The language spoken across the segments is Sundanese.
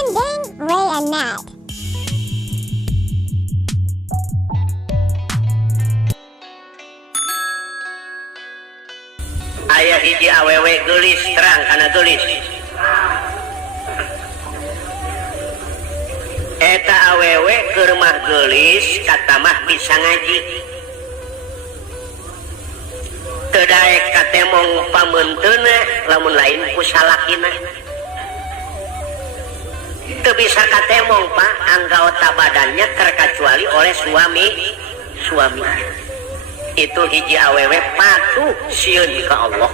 Trending Ray and Nat. Aya hiji awewe geulis terang kana geulis. Eta awewe keur mah geulis kata mah bisa ngaji. Teu daek katemong pamunteuna lamun lain ku salakina. Teu bisa katemong Pak anggota badannya terkecuali oleh suami. Itu hiji awewe patuh sieun ka Allah.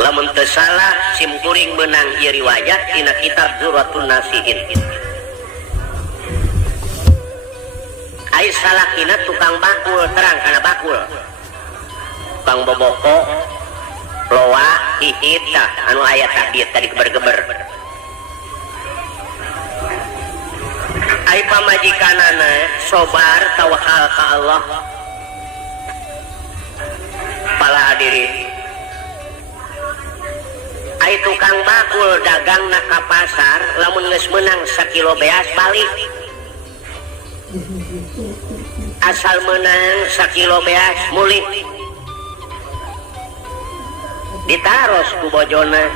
Lamun teu salah simkuring menang ieu riwayat dina kitab Zuratul Nasihin. Ai salakina tukang bakul terang kana bakul. Tukang boboko, loa, hihit tah anu aya takbir tadi geber-geber. Ai pamajikanana sobar tawakal ka Allah. Pala hadirin. Ai tukang bakul dagang na ka pasar lamun geus meunang 1 kilo beas balik. Asal meunang 1 kilo beas mulih. Ditaros ku bojona.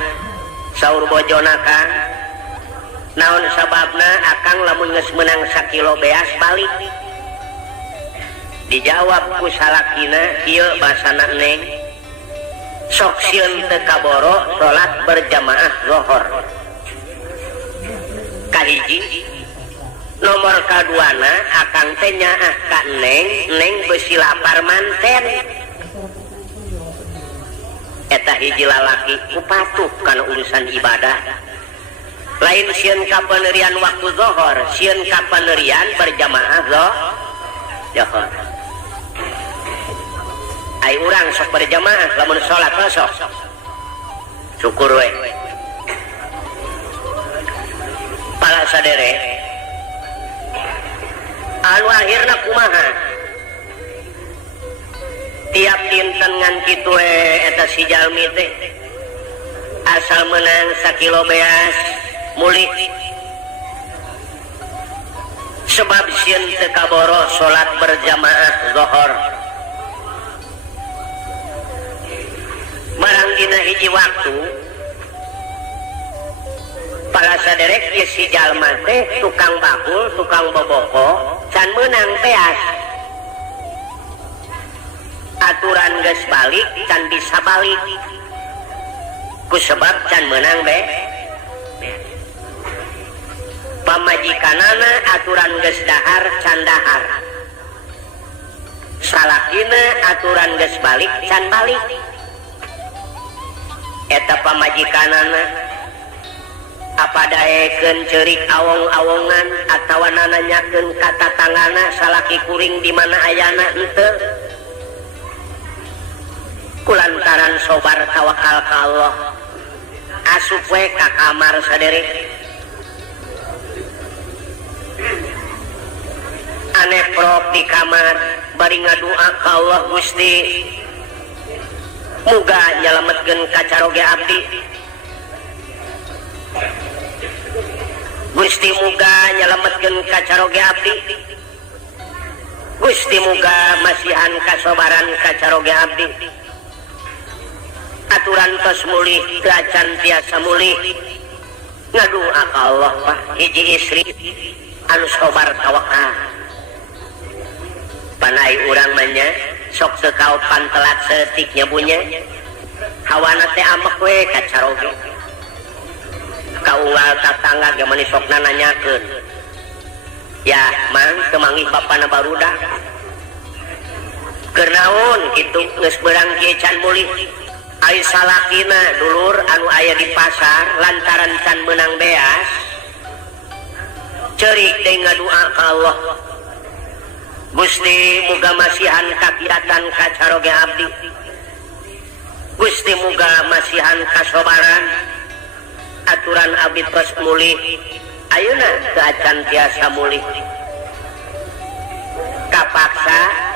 Saur bojona Kang, naon sababna akang lamun geus meunang 1 kilo beas balik? Dijawab ku salakina, ieu basana Neng. Sok sieun teu kaboro salat berjamaah zuhur. Kahiji. Nomor kaduana akang teh nyaah ka Neng beusi lapar manten. Eta hiji lalaki ku patuh kana urusan ibadah. Lain sieun ka paneurian waktu zuhur, sieun ka paneurian berjamaah zuhur. Ai urang sok berjamaah lamun salat sok. Syukur we. Pala sadere. Anu akhirna kumaha? Tiap dinten ngan kitu eta si jalmi teh asal menang 1 kilo beas mulih. Sebab sieun teu kaboro salat berjamaah zuhur. Marang dina hiji waktu para saderek ieu si jalma teh tukang bakul, tukang boboko can meunang beas. Aturan geus balik can bisa balik. Ku sebab can meunang pamajikanana aturan geus dahar can dahar. Salakina aturan geus balik can balik. Eta pamajikanana apa daekeun ceurik awong-awongan atawa nanyakeun ka tatanggana salaki kuring di mana ayana henteu. Kulantaran sobar tawakal ka Allah asup we ka kamar sadere. Aneh prop di kamar bari ngadua ka Allah, Gusti muga nyalametkeun kacaroge abdi. Gusti muga nyalametkeun kacaroge abdi. Gusti muga masihan kasobaran kacaroge abdi. Aturan tos mulih acan tiasa mulih. Ngadua ka Allah Pak hiji istri anu sobar tawakal. Panai urang mah nya sok teu kaopan telat seetiknya bunya. Hawana teh amek we kacaroge. Kaunggal tatangga ge mani sok nanyakeun. Ya, Mang teu manggih bapana barudak. Keur naon kitu geus beurang kieu can mulih. Ai salakina dulur anu aya di pasar lantaran can meunang beas. Ceurik deui ngadua ka Allah. Gusti muga masihan kakiratan kacaroge abdi. Gusti muga masihan kasobaran. Aturan abdi tos mulih. Ayeuna teu acan tiasa mulih. Kapaksa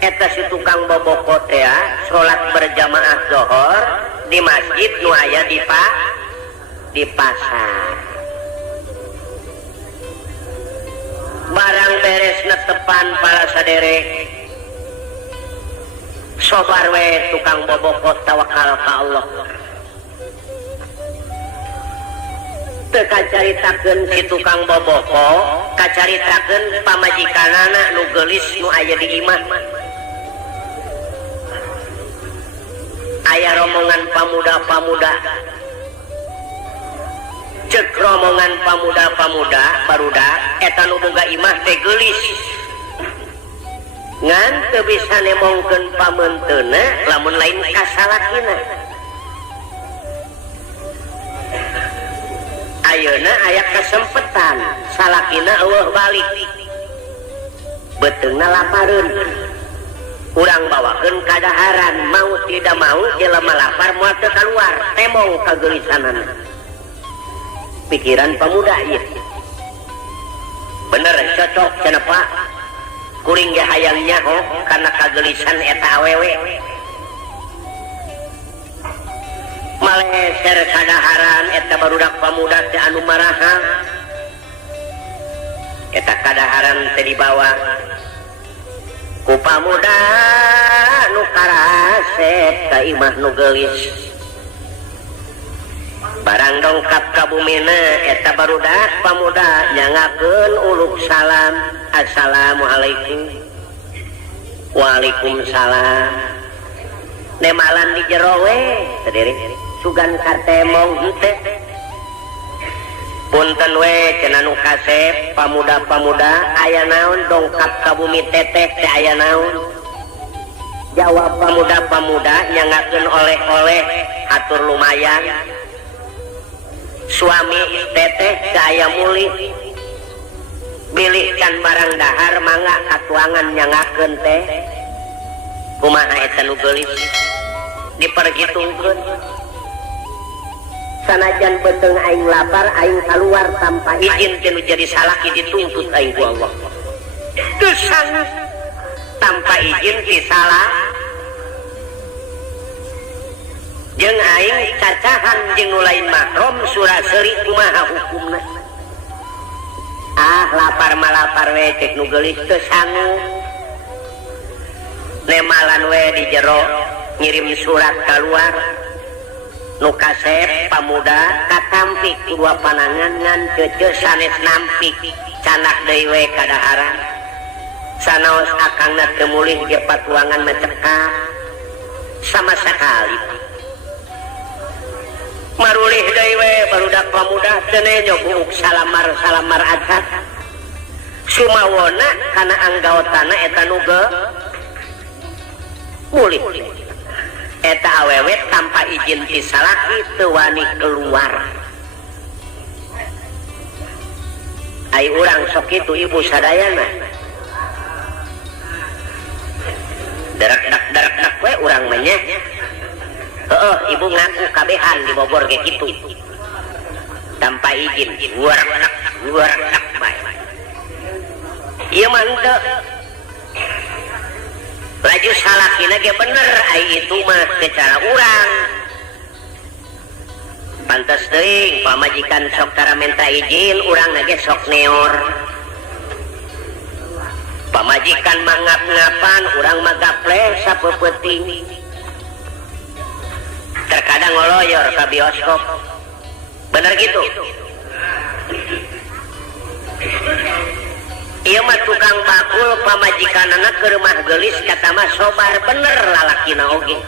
eta si tukang boboko teh salat berjamaah zuhur di masjid nu aya di di pasar barang beres netepan para saderek sobar we tukang bobokot tawakal ka Allah teu kacaritakeun si tukang boboko kacaritakeun pamajikanana nu geulis nu aya di imah aya rombongan pamuda-pamuda cek rombongan pamuda-pamuda barudak eta nu boga imah teh geulis ngan teu bisa nemongkeun pamenteuna lamun lain ka salakina ayeuna aya kasempetan salakina eueuh balik beteungna lapareun urang bawakeun kadaharan mau tidak mau jelema lapar moal teu kaluar temong kageulisanana pikiran pemuda ieu bener cocok cenah Pak kuring ge hayang nyaho karena kageulisan eta awewe maleser kadaharan eta barudak pamuda teh anu maraha eta kadaharan teh dibawa ku pamuda nu karasep ka imah nu geulis barang dongkap ka bumina eta barudak pamuda nyangakeun uluk salam assalamualaikum waalaikumsalam nemalan di jero we sadiri sugan kartemong henteu punten we cenah nu kasep pamuda-pamuda aya naon dongkap ka bumi teteh teh aya naon jawab pamuda-pamuda nyangakeun oleh-oleh hatur lumayan suami teteh teh aya muli bilihkan barang dahar mangga katuangan nyangakeun teh kumaha eta nu geulis diperhitungkeun sanajan beteung aing lapar aing keluar tanpa izin teh nu jadi salaki dituntut aing ku Allah teu sanggup tanpa izin ti salah jeung aing cacahan jeung nu lain mahram suraseuri kumaha hukumna lapar malapar we cek nu geulis teu sanggup nemalan we di jero ngirim surat keluar nu kasep pamuda katampi dua panangan ngan ceuceu sanes nampik canak deui we kadaharan sanaos akangna teu mulih ge patuangan macekak sama sekali marulih deui we barudak pamuda teu nyobuk salamar acat sumawona kana anggaotana eta nu mulih eta awewe tanpa izin ti salaki teu wani keluar ai urang sok kitu ibu sadayana darak we urang mah nya heueuh ibu ngaku kabehan di Bogor ge kitu tanpa izin guarak bae ieu mah henteu laju salakina ge bener ai itu mah secara urang pantes teuing pamajikan sok tara minta izin urang ge sok neor pamajikan mah ngap-ngapan urang mah gaple sapeupeting terkadang ngoloyor ka bioskop bener gitu ieu mah tukang bakul pamajikanana ke rumah geulis kata mah sobar bener lalakina oge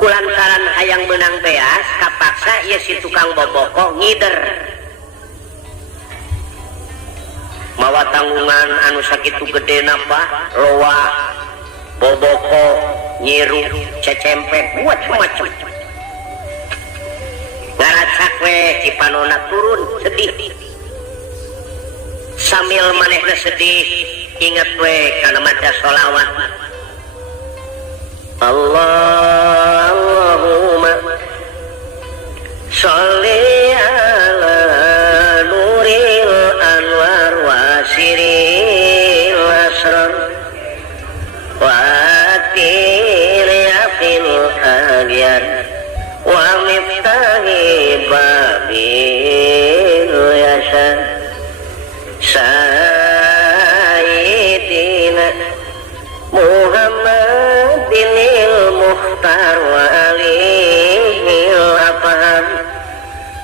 kulantaran hayang menang beas kapaksa ieu si tukang boboko ngider mawa tanggungan anu sakitu gedena Pak loa boboko nyiru cecempet macem-macem ngaracak we cipanona turun sedih sambil manehna sedih inget we kana maca sholawat Allahumma sholli ala nuril anwar wasiril asrar wa atil yafil aghyar wa sahibabil yasan Sayyidina Muhammadinil Mukhtar wa alihil afham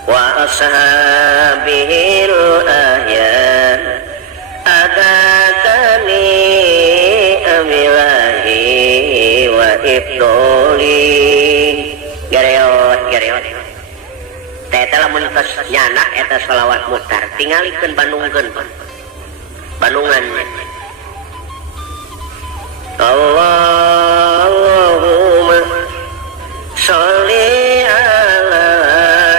wa ashabihil ahyan adakani amilahi wa ibdoli gareot teh lamun tos nyanak eta shalawat muhtar tingalikeun bandungkeun bandungan Allahumma sholli ala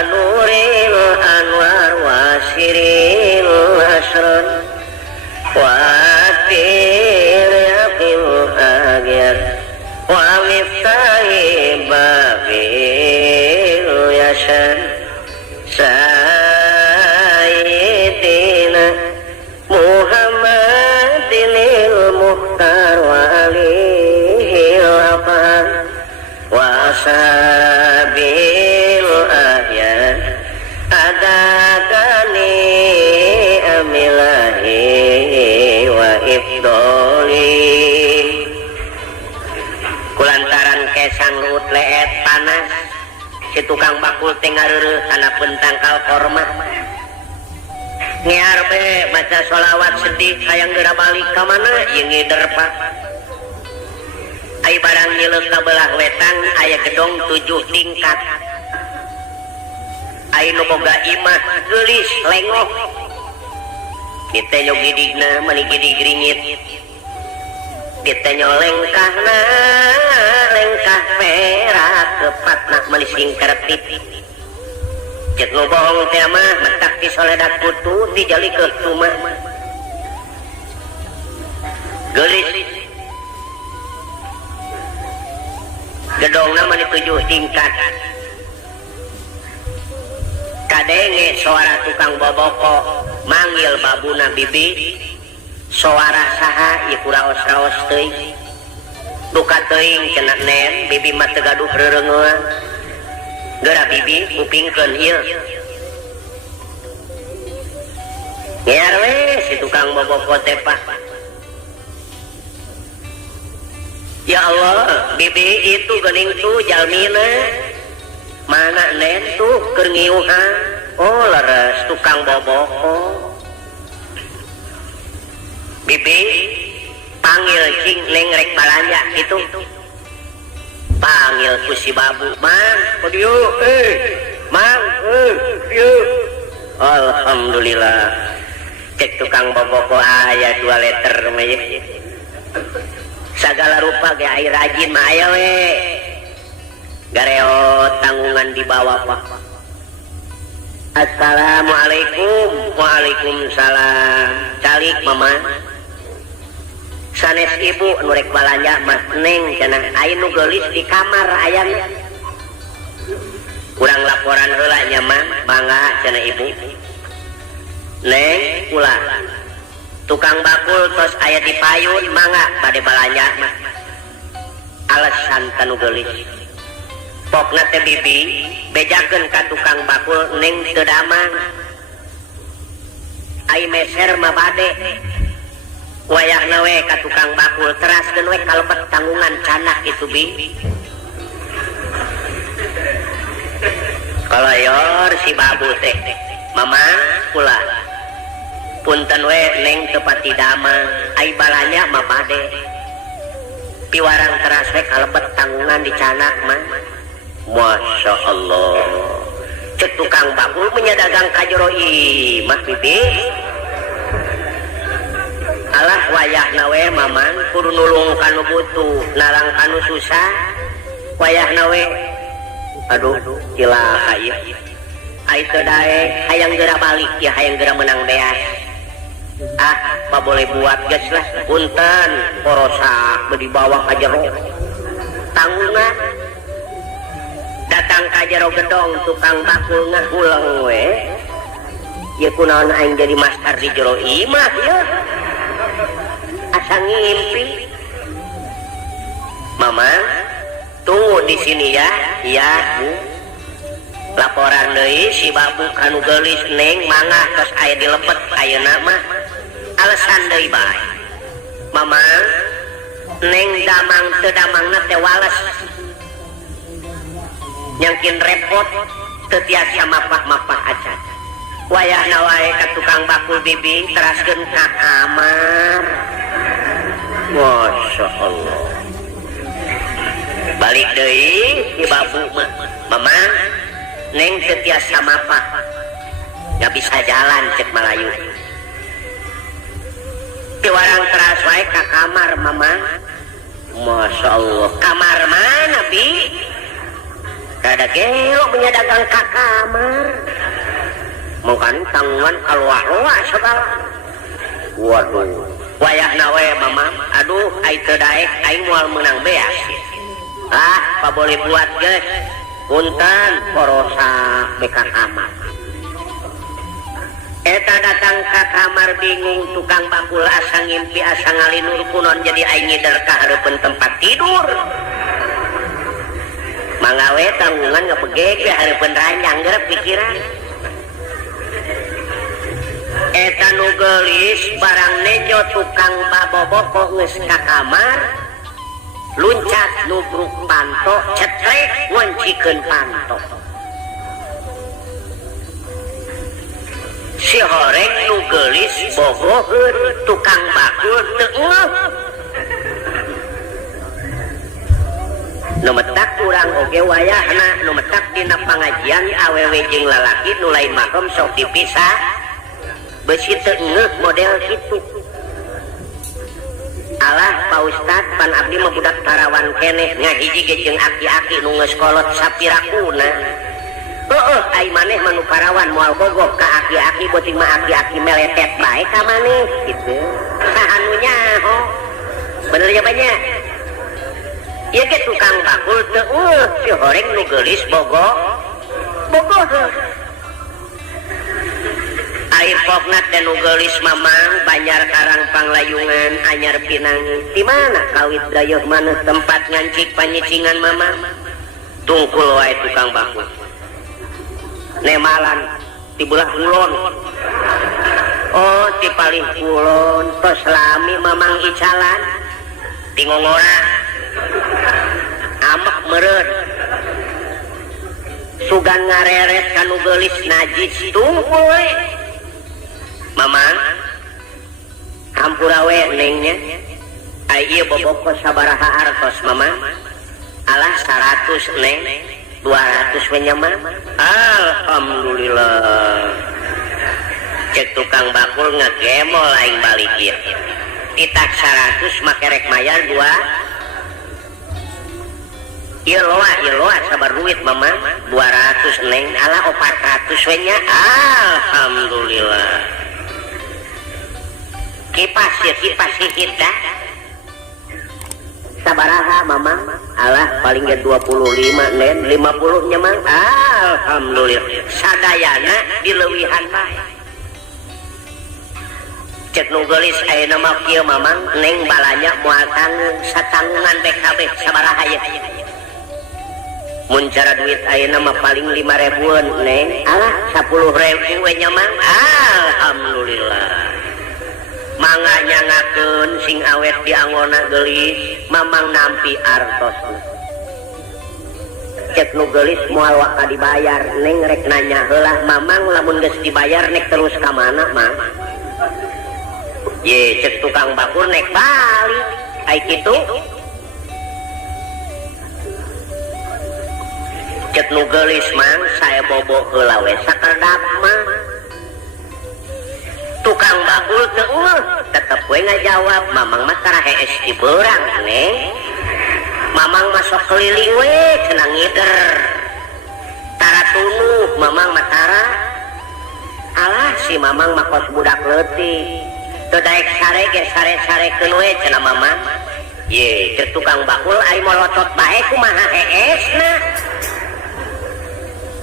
nuril anwar wa siril asrar wa atil yaqil agyar wa miftahi babil yasan Sayyidina Muhammadinil Mukhtar wa alihil afham wa ashabil ahyan adakani amilahi wa ifdoli kulantaran kesang luut leet panas si tukang bakul teh ngareureuh kana pentangkal korma ngear be baca sholawat sedih hayang geura balik ka mana ieu ngider Pak ai barang nyileuk ka belah wetan aya gedong 7 tingkat ai nu boga imah geulis lengok kita nyogidigna mani gidig ringit kita nyolengkahna lengkah perak kepatna mani singkertip cek nu bohong teh mah mentak di soledat putu dijali ke rumah geulis gedongna mani 7 tingkat kadenge suara tukang boboko manggil babuna bibi suara saha ieu kuraos-raos teuing duka teuing cenah nen bibi mah teu gaduh reureueuhan geura bibi kupingkeun ieu ngear we si tukang boboko teh Pak ya Allah bibi itu geuning tuh jalmina mana nen tuh keur ngiuhan oh leres tukang boboko bibi panggil cing neng rek balanja gitu panggil ku si babu mang podieu mang dieu alhamdulillah cek tukang boboko aya 2 liter mah sagala rupa ge air rajin mah aya we gareot tanggungan di bawah Pak Assalamualaikum waalaikumsalam calik mama sanes ibu nu rek balanja mah neng cenah aya nu geulis di kamar ayana kurang laporan heula nya mah bangga cenah ibu neng ulah tukang bakul tos aya di payun mangga bade balanja mah alasan tanu geulis pokna teh bibi bejakeun ka tukang bakul neng teu damang ai meser mah bade wayahna we ka tukang bakul teraskeun we kalebet tanggungan canak itu bi kalayor si babu teh mama kula punten we neng teu pati damang ai balanya mah bade piwarang teras we kalebet tanggungan di canak mah Masya Allah cek tukang bakul menyadagang kajero imah bibi alah wayahna we mamang kudu nulung kanu butuh nalang kanu susah wayahna we aduh ilaha ieu ai teu dae hayang geura balik ya hayang geura menang beas apa boleh buat geus lah punten porosa bedi bawah ka jero tanggungan datang ka jero gedong tukang bakul ngahulang we ieu kunaon aing jadi master di jero imah ya asa ngimpi mama tunggu di sini ya iya Bu laporan deui si babu kanu geulis neng mangah tos aya dilebet ayeuna mah alasan deui bae mamang neng damang teu damangna teh wales nyangkin repot teu tiasa mapah-mapah acan wayahna wae ka tukang bakul bibing teraskeun ka kamar. Masya Allah balik deui si babu mah mamang neng teu tiasa mapah gak bisa jalan cek Melayu di warang teras wae ka kamar mamang. Masya Allah kamar mana bi kada gelo menyadagang ka kamar mungkin tanggungan keluar segala waduh wayahna we mamang aduh ai teu daek aing moal meunang beas pa boleh buat geus punten porosa beka kamar eta datang ka kamar bingung tukang bakul asa ngimpi asa ngalinur kunon jadi aing ngider ka hareupeun tempat tidur mangawe tanggungan ngapegeg hareupeun ranjang geureup pikiran eta nu geulis barang nejo tukang baboboko geus ka kamar luncat nubruk panto cetrek ngoncikeun panto si horeng nu geulis bogoheun tukang bakul teu ngeuh nu metak urang oge wayahna nu metak dina pangajian awewe jeung lalaki nu lain mahram sok dipisah besi teu ngeuh model kitu alah Pak Ustad pan abdi mah budak tarawan keneh ngahiji ge jeung aki-aki nu geus kolot sapirakuna heueuh ai maneh mah nu parawan moal gogok ka aki-aki beuting mah aki-aki meletet bae ka maneh kitu saha nu nyaho bener ya banyak ieu ge tukang bakul teu ngeuh si horeng nu geulis bogo air pokna teh nu geulis mamang banjar karang panglayungan anyar pinang di mana kawit dayeuh maneh tempat ngancik panyicingan mamang tungkul wae tukang bakul nemalan di belah kulon oh di paling kulon tos lami mamang icalan di ngongora amak meureun sugan ngareret kanu geulis najis tungkul we mamang hampura we nengnya ai ieu boboko sabaraha artos mamang alah 100 neng 200 we nyaman alhamdulillah cek tukang bakul ngagemol aing balik ieu ditak 100 make rek mayar 2 ieu loa sabar duit mamang 200 neng alah 400 we nya alhamdulillah kipas hihit dah sabaraha mamang alah paling ge 25 nen 50 nya mang alhamdulillah sadayana dileuwihan bae cek nu geulis ayeuna mah kieu mamang neng balanya moal satanggungan BKB sabaraha ye mun cara duit ayeuna mah paling 5.000-an neng alah 10.000 we nya mang alhamdulillah mangga nyangakeun sing awet di angona geulis mamang nampi artosna cek nu geulis moal waka dibayar neng rek nanya heulah mamang lamun geus dibayar nek terus ka mana mang ye cek tukang bakul nek balik ai kitu cek nu geulis mang saya bobo heula we sakedap mah tukang bakul teu tetep we ngajawab mamang mah tarahe es di beurang neng mamang masuk keliling we cenah ngider tara tunuh mamang mah tara alah si mamang mah kos budak leutik teu daek sare ge sare-sarekeun we cenah mamang ye cek tukang bakul ai molotot bae kumaha heesna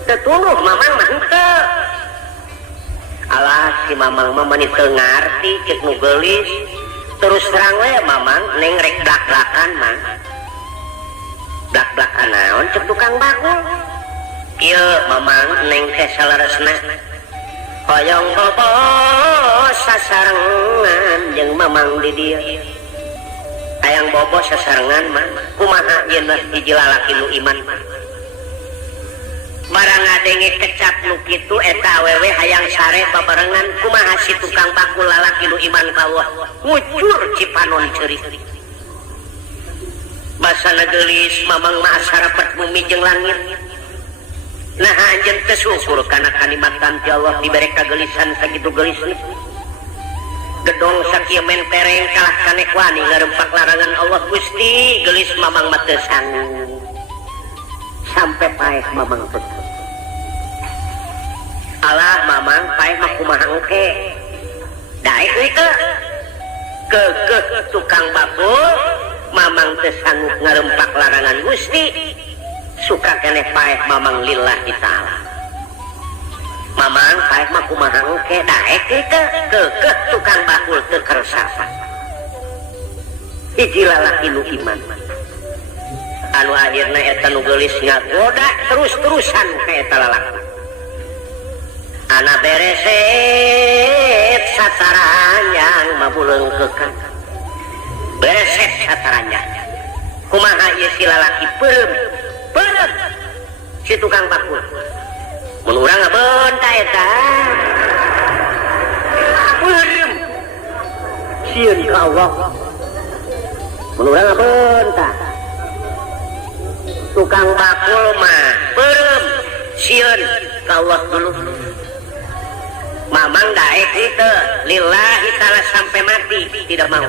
teu tunuh mamang mah henteu alah si mamang mah mani teu ngarti cek nu geulis terus terang we mamang neng rek blak-blakan mah blak-blakan naon cek tukang bakul Ieu mamang neng teh salaresna hoyong bobo sasarengan jeung mamang di dieu hayang bobo sasarengan mah kumaha yeun hiji lalaki nu iman mah barang ngadenge kecap nu kitu eta awewe hayang sare babarengan kumaha si tukang bakul lalaki nu iman ka Allah ngucur cipanon ceurik basana geulis mamang mah sarepet bumi jeung langit. Nah anjeun teu syukur kana kanikmatan ti Allah dibere kagelisan sakitu gelisna. Gedong sakieu mentereng kalah kanek wani ngarempak larangan Allah Gusti gelis mamang mah teu sanggup. Sampai paeh mamang teu. Alah mamang paeh mah kumaha engke. Daek deui keukeuh tukang bakul mamang teu sanggup ngarempak larangan Gusti. Suka keneh paeh mamang lillahi ta'ala mamang paeh mah kumaha engke daek keukeuh tukang bakul teu karesapa hiji lalaki nu iman anu akhirna eta nu geulis ngagoda terus-terusan ka eta lalaki ana bereset sataranyang mabuleungkeukeun bereset sataranyang kumaha ieu si lalaki peureum si tukang bakul mun urang ngabeunta eta peureum sieun ka Allah mun urang ngabeunta tukang bakul mah peureum sieun ka Allah dulu mamang daek itu lillahi ta'ala sampai mati tidak mau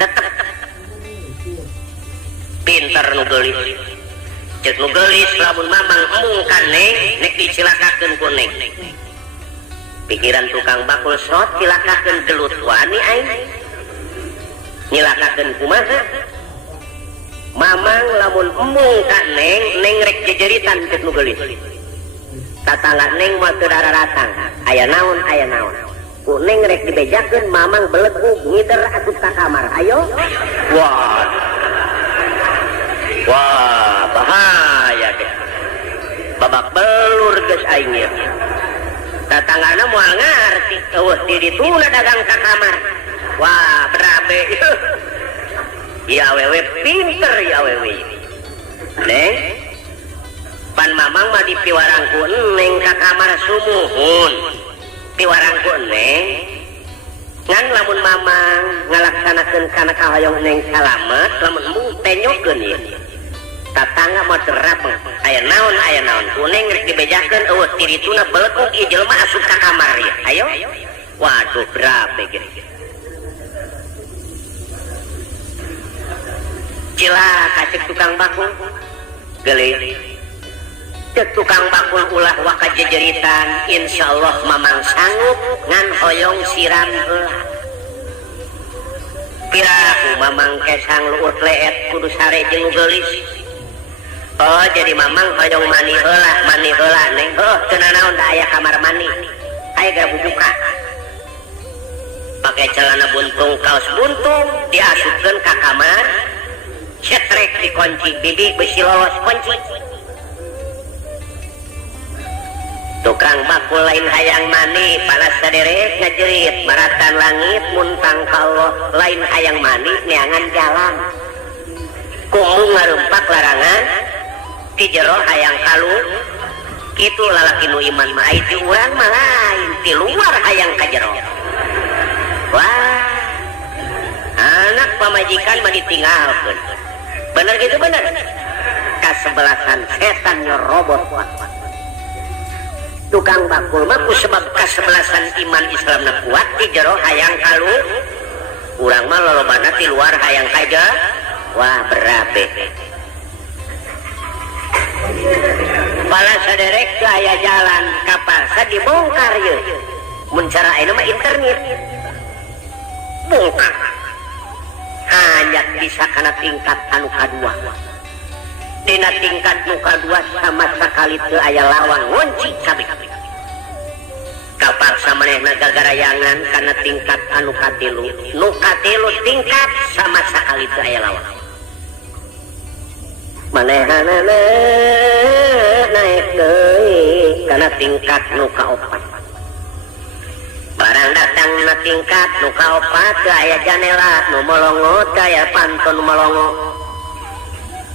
tetap pinter nu geulis cek nu geulis lamun mamang emungkan neng nek dicilakakeun ku neng pikiran tukang bakul sot cilakakeun gelut wani aing nyilakakeun kumaha mamang lamun emungkan neng rek jejeritan cek nu geulis tatangga neng mah teu dararatang aya naon ku neng rek dibejakeun mamang belegug ngider atuh ka kamar ayo wah bahaya deh babak belur geus aing ieu tatanggana moal ngarti eueuh di dituna dagang ka kamar wah berabe ieu awewe pinter ieu awewe neng pan mamang mah dipiwarangku neng ka kamar sumuhun piwarangku neng ngan lamun mamang ngalaksanakeun kana kahoyong neng salamet lamun mung tenyokeun ieu tatangga mah terapeng aya naon kuning rek dibejakeun eueuh ti dituna belegug ieu jelema asup ka kamar ieu ayo waduh berabe geuning cilaka cek tukang bakul geulis cek tukang bakul ulah waka jejeritan insyaallah mamang sanggup ngan hoyong siram heula piraku mamang kesang luut leet kudu sare jeung geulis oh jadi mamang hoyong mani heula neng oh teu nanaon da aya kamar mani aya gara buka pakai celana buntung kaos buntung diasupkeun ka kamar cetrek dikunci bibi besi lolos kunci tukang bakul lain hayang mani panas saderek ngajerit maratan langit muntang ka Allah lain hayang mani neangan jalan kumu ngarumpak larangan ti jero hayang kalu kitu lalaki nu iman mah ai ti urang mah lain ti luar hayang ka jero wah anak pamajikan mah ditinggalkeun bener gitu bener kasebelasan setan nyerobot tukang bakul mah ku sebab kasebelasan iman Islamna kuat ti jero hayang kalu urang mah lolobana ti luar hayang kaja wah berabe pala saderek teu aya jalan kapal dibongkar ieu mun cara ayeuna mah internet bongkar hanya bisa kana tingkat anu kadua dina tingkat nu kadua sama sakali teu aya lawang ngunci kabeh kapal samanehna gagarayangan kana tingkat anu katilu nu katilu tingkat sama sakali teu aya lawang manehana naik deui tingkat nu kaopat. Barang datang na tingkat nu kaopat aya janela nu molongo aya pantun molongo.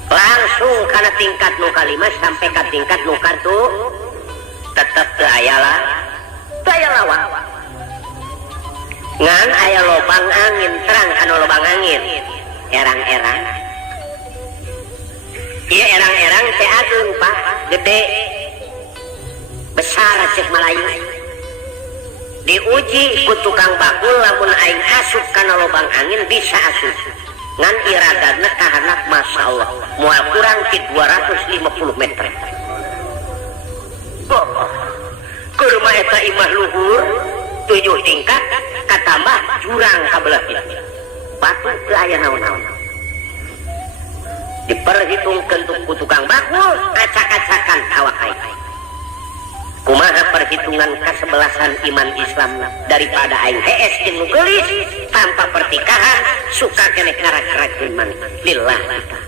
Langsung kana tingkat nu kalima sampai ka tingkat nu katu tetep teu aya lawak. Ngan aya lobang angin terang kana lobang angin. Erang-erang. Iya erang-erang teh ageung Pak, gede. Besar cek Malayu. Diuji ku tukang bakul lamun aing asup kana lobang angin bisa asup. Ngan iragadna kahanap masyaallah moal kurang ti 250 meter. Kurma eta imah luhur 7 tingkat katambah jurang kabelah itu. Batu teu aya naon-naon. Diperhitungkeun ku tukang bakul acak-acakan awak aing. Kumaha perhitungan kesebelasan iman Islam daripada aing hees jeung nu geulis tanpa pertikahan suka keneh ngarak-ngarakeun man lillah kita.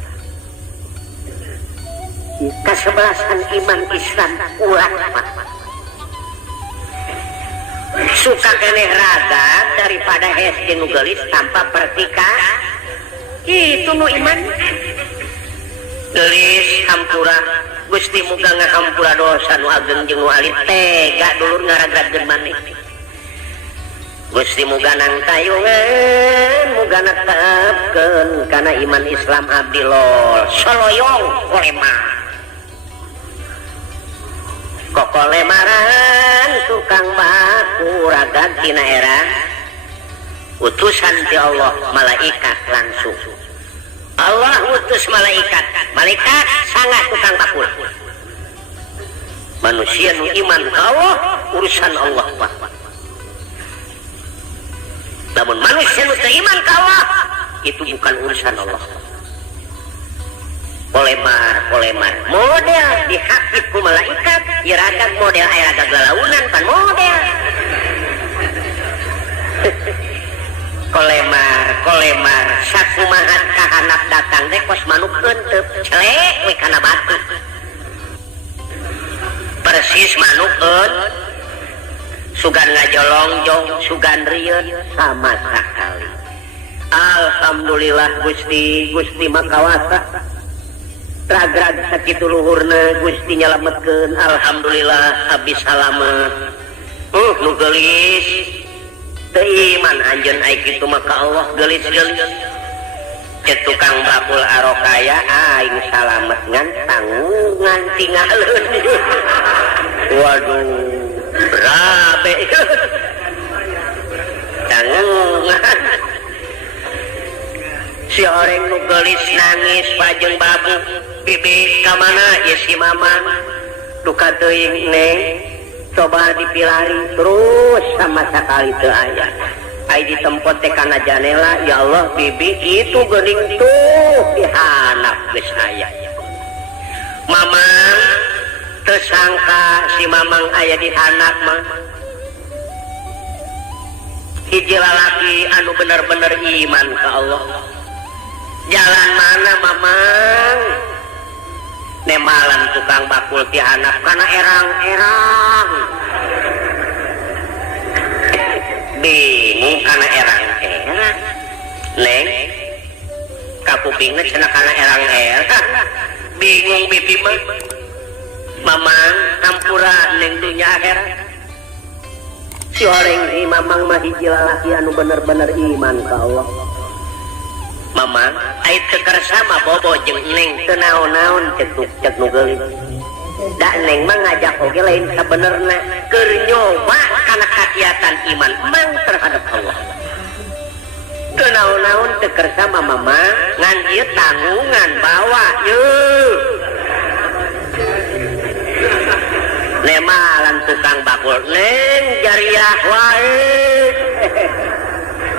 Kesebelasan iman Islam ulah Pak. Suka keneh raga daripada hees jeung nu geulis tanpa pertikahan. Itu nu iman. Geulis hampura Gusti muga ngahampura dosa nu ageng jeung nu alit tega dulur ngaragrageun maneh. Gusti muga nang tayungan muga netepkeun kana iman Islam abdi lol soloyong kolema. Kokolemaran tukang baku ragad tina era utusan ti Allah malaikat langsung. Allah utus malaikat sangat tukang bakul. Manusia nu iman ka Allah urusan Allah Pak. Namun manusia nu teu iman ka Allah itu bukan urusan Allah. Polemar model dihakib ku malaikat iradag model aya gagalaunan pan model. kolemar sakumaha kahanap datang teh kos manuk euteup celek we kana batu persis manuk sugan ngajolongjong sugan rieun sama sakali. Alhamdulillah Gusti makawasa ragrag sakitu luhurna Gusti nyalametkeun. Alhamdulillah abdi salamet. Nu geulis iman anjeun ai kitu maka Allah geulis-geulis. Cek tukang bakul arokaya aing salamet ngan tanggungan tinggalun. Waduh, berabe. Tanggungan. Si orang nu geulis nangis pajeng babu. Bibi ka mana ye si Maman? Duka teuing Neng. Coba dipilari terus sama sekali teu aya. Ai ditempot teh kana janela, ya Allah bibi itu geuning tuh dihanap geus aya. Mamang teu sangka si Mamang aya dihanap mah. Hiji lalaki anu bener-bener iman ka Allah. Jalan mana Mamang? Nemalan tukang bakul dihanap kana erang-erang. Bingung kana erang-erang. Neng kapupingna cenah kana erang-erang. Bingung bibi mah. Mamang hampura neng dunya akhirat. Si orang si Mamang mah hiji lalaki anu bener-bener iman ka Allah. Mamang aya teu kersama bobo jeung Neng teu naon-naon cek nu geulis. Da Neng mah ngajak oge lain sabenerna keur nyoba kana kakiatan iman mang terhadap Allah. Teu naon-naon teu kersama Mamang ngan ieu tanggungan bawa yeuh. Nemalan tukang bakul Neng jariah wae.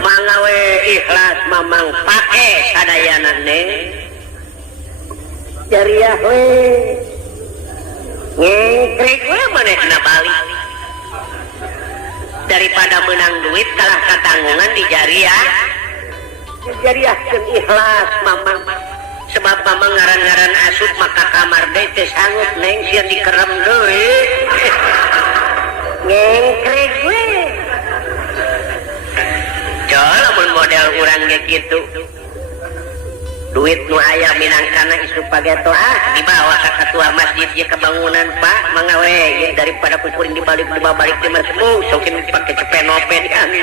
Mangawe ikhlas Mamang pake sadayana Neng jariah we ngekrik we manehna balik daripada menang duit kalah katanggungan di jariahkeun ikhlas Mamang sebab Mamang ngaran-ngaran asup maka kamar deui teu sanggup Neng sieun dikerem deui. ngengkrek we lamun model urang ge kitu duit nu aya minangkana isu pageto dibawa ka ketua masjid ye kebangunan Pak mangga we daripada kukuring dibalik di masmu sokin pake cepenope diani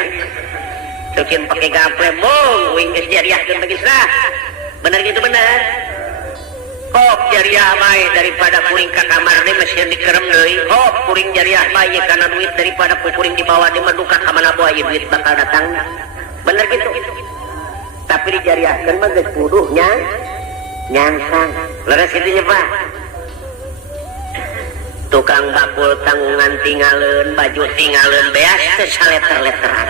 sokin pake gaple bong wing geus jariahkeun bagi sah bener gitu bener kok jariah bae daripada kuring ka kamar deui mesin dikerem deui kok kuring jariah bae kana duit daripada kuring dibawa di maduka ka mana bae duit bakal datang bener gitu tapi dijariahkeun mah geus kudu nyangsang leres kitu nya Pak tukang bakul tanggungan tinggalin baju tinggalin beas teu saleter-leteran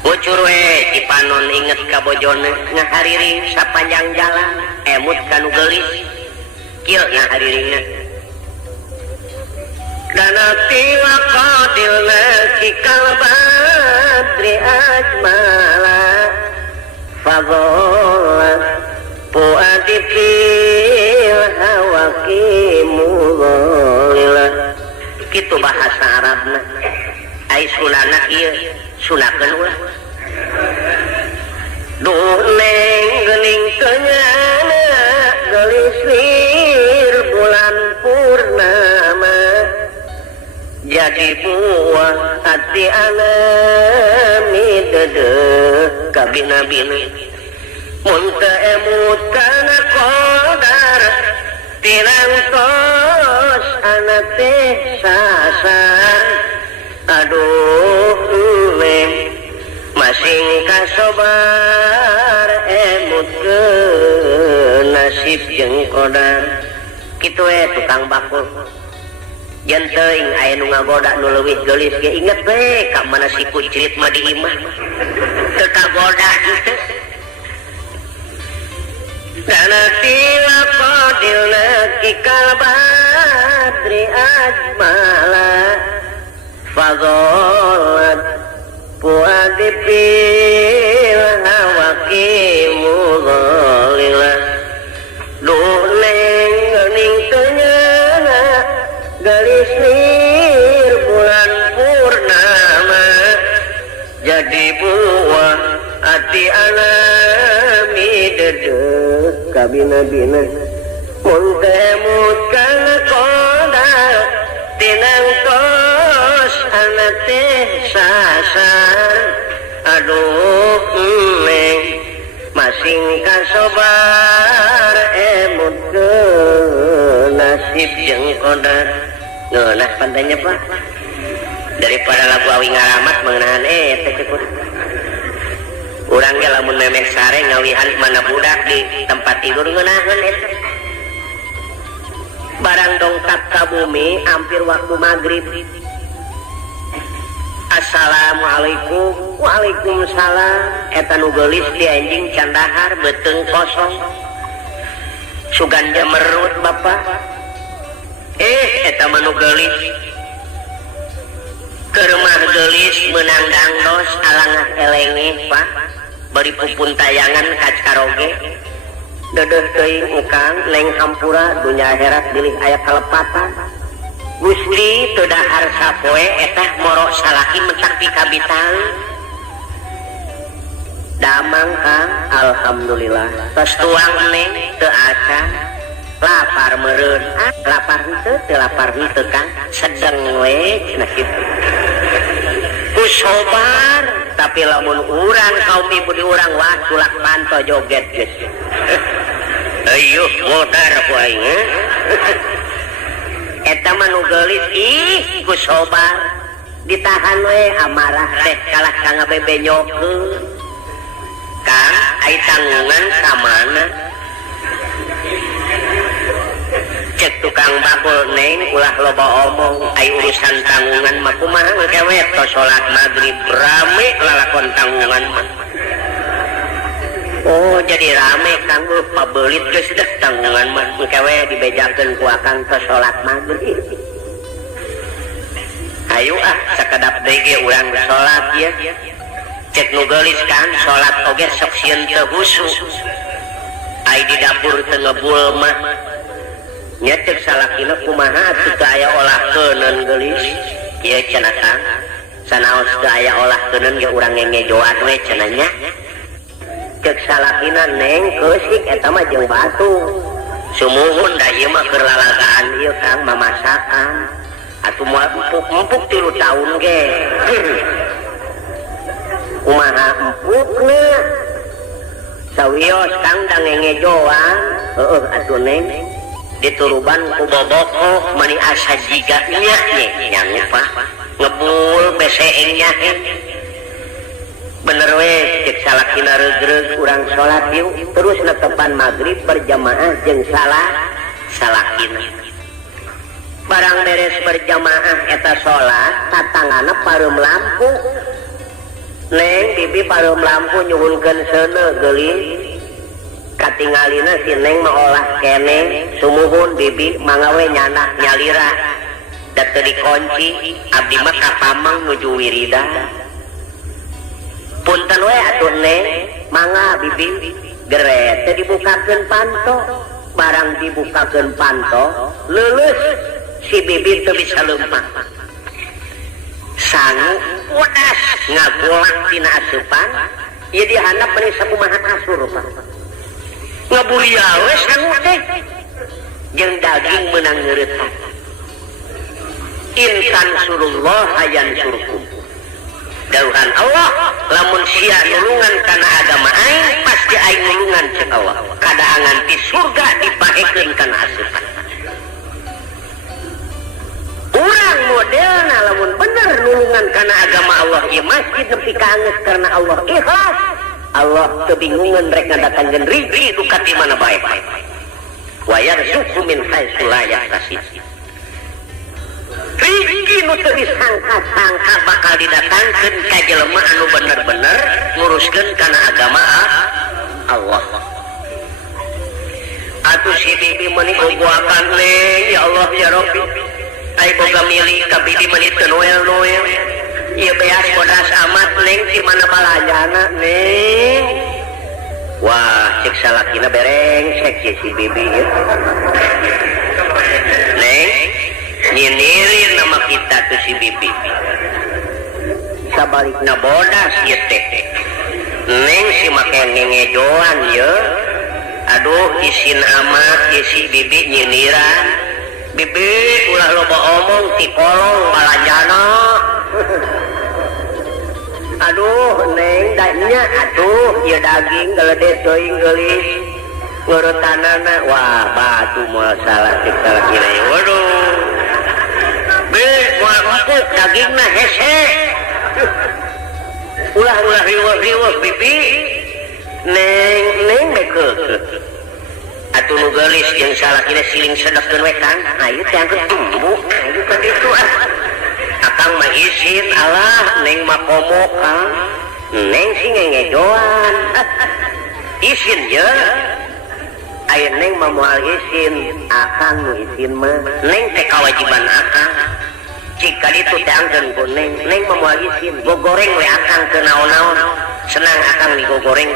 ucur we Cipanon inget ka bojone ngahariring sapanjang jalan emut kanu geulis kieu ngahariringna dana tiwa qadilna kikal badri ajmala fadhola puadi fil hawakimu dholila kitu bahasa Arabna ai sulana ieu sulakeun ulah duh neng geuning kenyana gelisir bulan purnama jadi buah hati alami dedeh kabina-bina mun teu emut kana qadar tirangtos anak teh sasar aduh neng masing kasobar emut ke nasib jeung qadar kitu we tukang bakul yen teuing aya nu ngagoda nu leuwih geulis ge inget we ka mana si kucrit mah di imah teu kagoda kitu dana tila qadilna kikal badri ajmala fadholat puadi fil hawakimu dholila duh neng geuning kenyana gelisir bulan purnama jadi buah hati alami dedeh kabina-bina mun teu emut kana qadar tinang tos anak teh sasar aduh neng masing kasobar emut ke nasib jeung qadar ngeunah pantainya Pak daripada lagu awi ngaramat mengenahan teh cukup urang ge lamun memek sare ngawihan mana budak di tempat tidur ngeunaheun eta barang dongkap ka bumi hampir waktu maghrib assalamualaikum waalaikumsalam eta nu geulis di anjing candahar beuteung kosong sugan jamerut Bapak eta mah nu geulis keur mah geulis meunang dangdos alangah elengeh Pak bari pupun tayangan kac karoge dedeh teuing ukang neng hampura dunya akhirat bilih aya kalepatan Gusti teu dahar sapoe eta moro salaki mentak pikabitan damang Kang alhamdulillah tos tuang neng teu acan lapar meureun lapar henteu Kang sedeng we cenah kitu kusobar tapi lamun urang kaum ibu di urang wah tulak panto joget geus ayo modar ku aing eta mah nu geulis kusobar ditahan we amarah teh kalah ka ngabebenyokeun Kang ai tanggungan ka mana cek tukang bakul neng ulah loba omong ai urusan tanggungan mah kumaha kewe tos salat maghrib rame lalakon tanggungan mah oh jadi rame Kang pabeulit geus dah tanggungan mah kewe dibejakeun ku akang tos salat maghrib ayo sakedap deui ge urang salat ya cek nu geulis kan salat oge sok sieun teu husu ai di dapur teu ngebul mah nya cek salakina kumaha atuh teu aya olahkeun geulis kieu cenah Kang sanaos teu aya olahkeun ge urang ngejoan we cenah nya cek salakina neng keusik eta mah jeung batu sumuhun da ieu mah keur lalagaan ieu Kang mamasakan atuh moal empuk 3 taun ge kumaha empukna sawios Kang da ngejoan heueuh atuh neng dituruban ku boboko mani asa jiga nya nya lupa ngebul beseengnya bener we cek salakina regreg urang salat yuk terus netepan maghrib berjamaah jeung salakina barang beres berjamaah eta salat tatangana pareum lampu neng bibi pareum lampu nyuhunkeun seuneu geulis katingalina si neng maolah kene sumuhun bibi mangawe nyanak nyalira da teu dikunci abdi mah kapamang nuju wirida punten we atuh neng mangga bibi gere teu dibukakeun panto barang dibukakeun panto leuleus si bibi teu bisa leumpah sangu wadas ngagolak tina asupan ieu dihandap meni sakumaha asur Pak ngaburia we sangu teh jeung daging meunang ngeureut insan surullah ayan surkum dauhan Allah lamun sia nulungan kana agama aing pasti aing nulungan ceuk Allah kadaangan ti surga dipahekeun kana asupan urang modelna lamun bener nulungan kana agama Allah ieu masjid nepi ka angeus karena Allah ikhlas Allah kebingungan rek ngadatangkeun rizki du ka di mana bae wa yarzuqu min haitsu la yahtasib rizki nu teu disangka-sangka bakal didatangkeun ka jelema anu bener-bener nguruskeun kana agama Allah atuh si bibi meuni gogoakan le ya Allah ya Rabbi ai boga milik ka bibi meuni teu noel-noel ieu beas bodas amat neng di mana balajana neng wah cek salakina berengsek ya si bibi ya neng nyinirin nama kita tuh si bibi sabalikna bodas ya teh neng si make ngejoan ya aduh isin amat ya si bibi nyiniran bibi ulah loba omong ti kolong balajana aduh neng danya atuh ieu daging geledes teuing geulis ngeuretanana wah batu moal salah cek salakina waduh be moal empuk dagingna hese ulah riweuh bibi neng beke atuh nu geulis jeung salakina siling sedepkeun we Kang ayeuna teh angkeun tumbuh ayeuna ka ditu akang mah izin Allah neng mah komo Kang neng si ngejoan izin je aya neng mah moal izin akang nu izin mah neng teh kawajiban akang jika ditu teh angkeun ku neng mah moal izin gogoreng we akang teu naon-naon senang akang digogoreng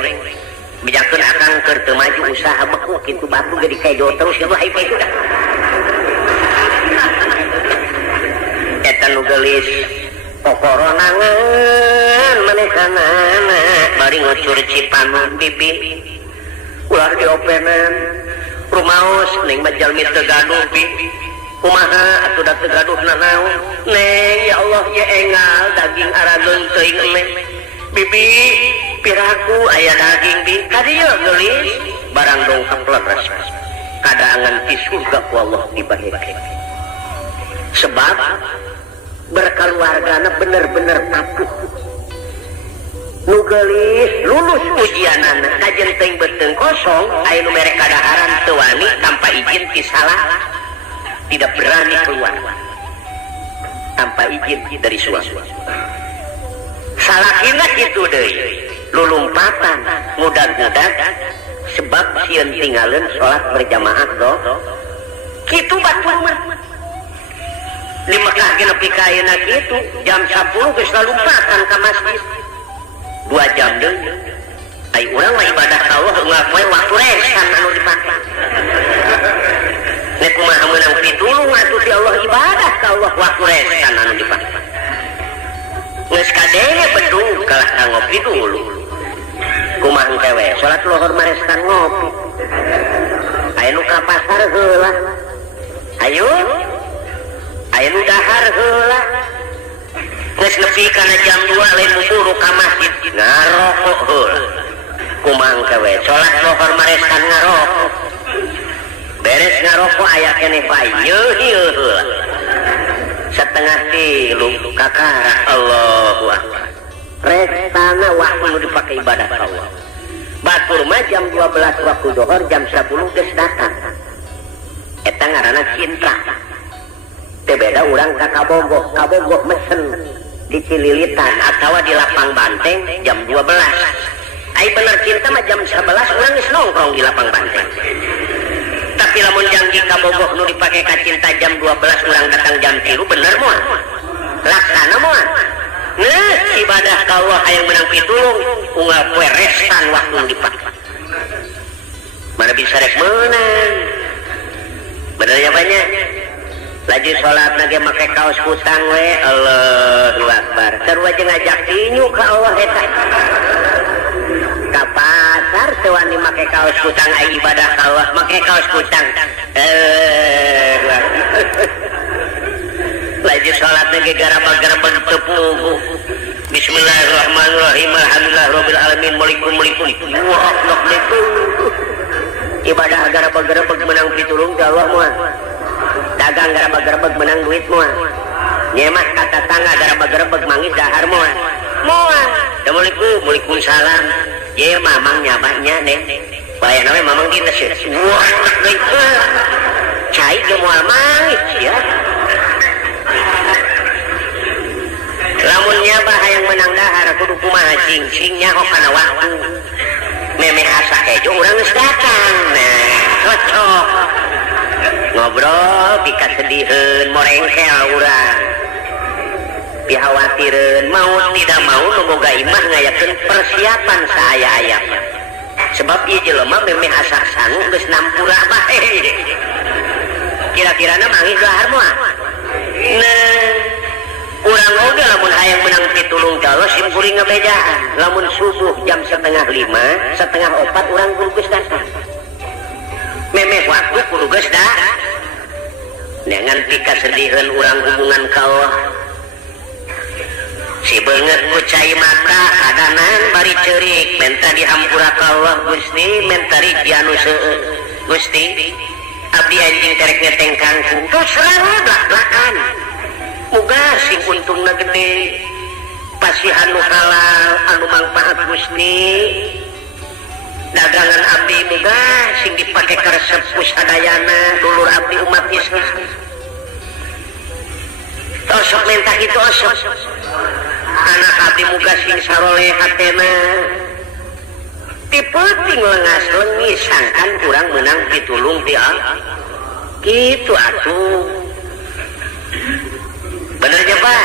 bijakeun akang keur teu maju usaha beku kitu batu ge dikejo terus ya ai itu dah eta nu geulis kokoronangan manehanana bari ngucur cipanon bibi ulah diopenan rumaos neng mah jalmi teu gaduh bibi kumaha atuh da teu gaduh nanaon neng ya Allah ya engal daging arageun teuing emeh bibi piraku aya daging bi kadieu geulis barang dongkap leres kadaangan ti surga ku Allah dibahekeun sebab berkeluargana bener-bener patuh nu geulis lulus ujianana kajen teuing beuteung kosong aya nu mere kadaharan teu wani tanpa izin ti salah tidak berani keluar tanpa izin dari suami salakina kitu deui lulumpatan mudag-mudag sebab sieun tinggalin sholat berjamaah doh kitu batur mah di Mekah ge nepi ka ayeuna kitu jam 10 geus lalumpatan ka masjid 2 jam deui ai urang mah ibadah ka Allah ngapoe waktu resan anu dipake nek kumaha meunang pitulung atuh ti Allah ibadah ka Allah waktu reskan anu dipake geus kadenge bedung kalah ka ngopi dulu kumaha engke we salat lohor mareskan ngopi aya nu ka pasar heula ayo aya nu dahar heula geus nepi kana jam 2 lain buru ka masjid ngarokok heula kumaha engke we salat lohor mareskan ngarokok beres ngarokok aya keneh bae yeuh heula setengah tilu kakara Allahu Akbar restana waktu nu dipake ibadah ka Allah batur mah jam 12 waktu dohor jam 10 geus datang eta ngaranna cinta teu beda urang ka kabogoh mesen di Cililitan atawa di Lapang Banteng jam 12 ai bener cinta mah jam 11 urang geus nongkrong di Lapang Banteng tapi lamun janji kabogoh nu dipake ka cinta jam 12 urang datang jam 3 bener moal laksana moal nah ibadah ka Allah hayang menang pitulung unggal poe restan waktu nu dipake mana bisa rek meunang benernya banyak laju sholat lagi make kaos kutang we Allahu Akbar sarua jeung ngajak tinyu ka Allah eta ka pasar teu wani make kaos kutang aya ibadah ka Allah make kaos kutang laju sholat lagi garaba-garaba tepugu bismillahirrahmanirrahim alhamdulillahirabbil alamin malikum wah nok itu ibadah garaba-garaba menang pitulung ka Allah moal dagang garaba-garaba menang duit moal nyemak kata tangga garaba-garaba mangis dahar moal assalamualaikum waalaikumsalam ye mamang nyabanya nih bayana we mamang kita sih wah itu cai ge moal mangis ya lamun nyabah hayang menang dahar kudu kumaha cing-cingnya hok kana waktu meme asa kejo urang geus datang nah cocok ngobrol dikasediheun morengkel urang dihawatireun mau tidak mau nu boga imah ngayakeun persiapan saaya-aya sebab ieu jelema meme asa sangu geus nampura bae kira-kirana mangis dahar moal nah urang oge lamun hayang menang pitulung ka Allah simkuring ngabejaan lamun subuh jam 4:30 3:30 urang kudu geus datang memeh waktu kudu geus datang dengan pikasediheun urang hubungan ka Allah si beungeut ku cai mata kadanan bari ceurik menta dihampura ka Allah Gusti menta ri anu seueur Gusti abdi anjing karek ngeteng kangkung tos serang blak-blakan muga sing untungna gede pasti anu halal anu mangpaat Gusti dagangan abdi muga sing dipake karesep sadayana dulur abdi umat Islam tosok minta kitu osok anak abdi muga sing saroleh hatena tipeuting leungas leungis sangkan kurang menang pitulung ti Allah kitu atuh benernya Pak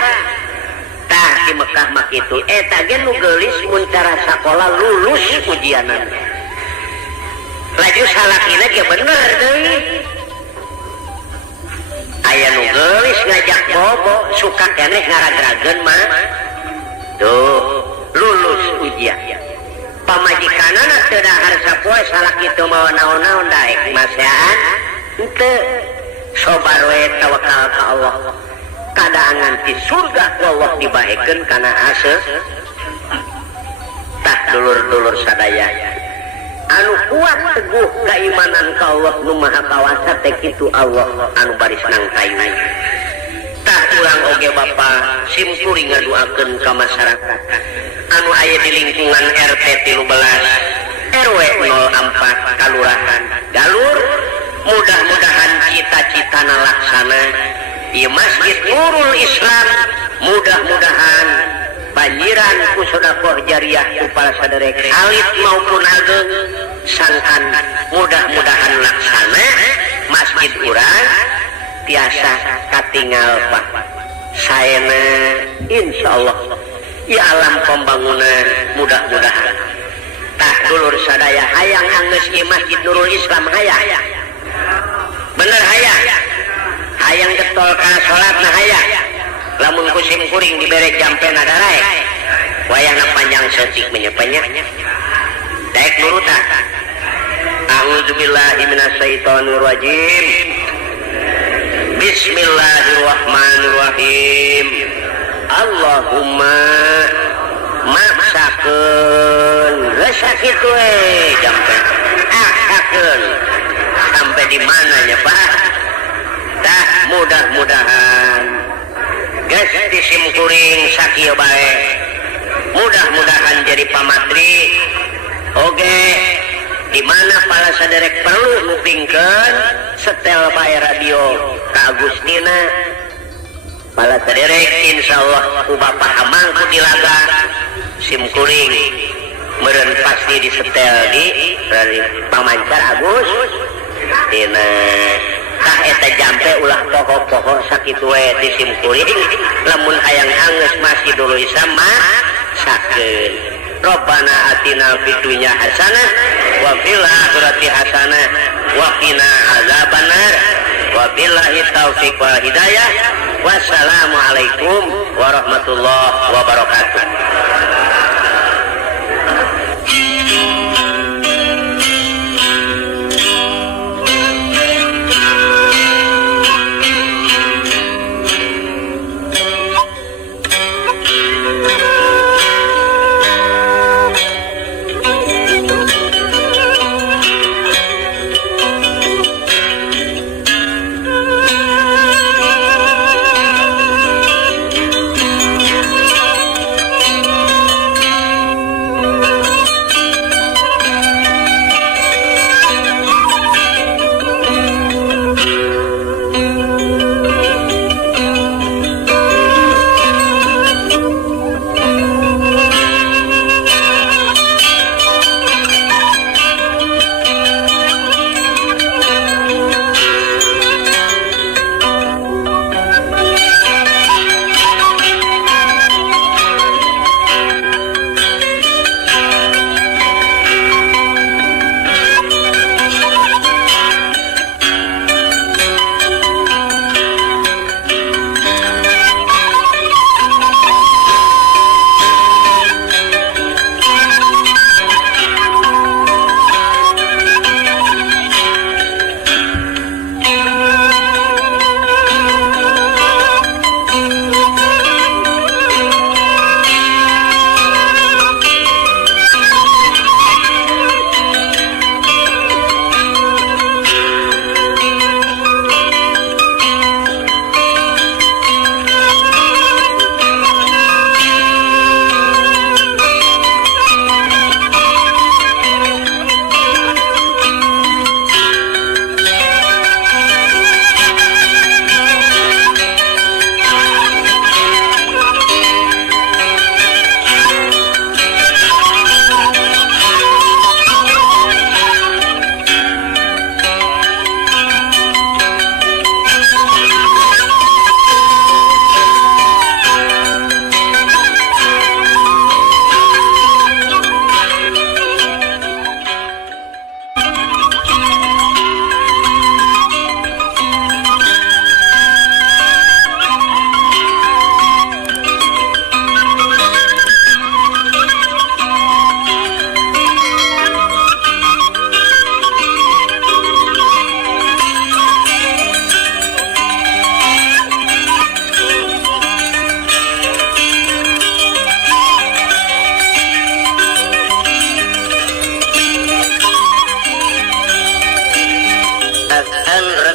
tah di Mekah mah kitu eta ge nu geulis mun cara sakola lulus ujianan laju salakina ge bener deui aya nu geulis ngajak bobo suka keneh ngaragrageun mah tuh lulus ujian pamajikanana teu dahar sapoe salak kitu mawa naon-naon daek masehan henteu sobar we tawakal ka Allah kadangan di surga Allah dibaekeun kana ase tah dulur-dulur sadaya anu kuat teguh keimanan ka Allah nu maha kawasa teh kitu Allah anu baris nang kayu tah urang oge bapa simkuring ngaduakeun ka masyarakat anu aya di lingkungan RT 13 RW 04 Kalurahan Galur mudah-mudahan cita-citana laksana di Masjid Nurul Islam mudah-mudahan banjiran ku sedekah jariah ku para sadherek alit maupun ageng sangkan mudah-mudahan laksana masjid urang tiasa katinggal Pak saena insyaallah ya alam pembangunan mudah-mudahan tah dulur sadaya hayang anggeus ieu Masjid Nurul Islam hayang bener hayang getol ka salat na lamun kusim kuring dibere jampe nadarae wayahna panjang setik menyepanya daek nurutan. A'udzubillahi minasyaitonir rajim. Bismillahirrahmanirrahim. Allahumma maksakeun sakit we jampe akakeun sampai di mananya Pak. Tah mudah-mudahan geus disim kuring sakieu bae. Mudah-mudahan jadi pamatri oge di mana para saderek perlu ngupingkeun setel bae radio ka Agustina. Para saderek insyaallah ku Bapak Hamangku dilaga sim kuring meureun pasti disetel di pamancar Agus dina tah eta jampe ulah pokok-pokok sakitu we di sim kuring lamun hayang angeus masih dulu sama sakeun. Rabbana atina fid dunya hasanah wa fil akhirati hasanah wa qina azabannar. Wabillahi taufiq wal hidayah. Wassalamualaikum warahmatullahi wabarakatuh.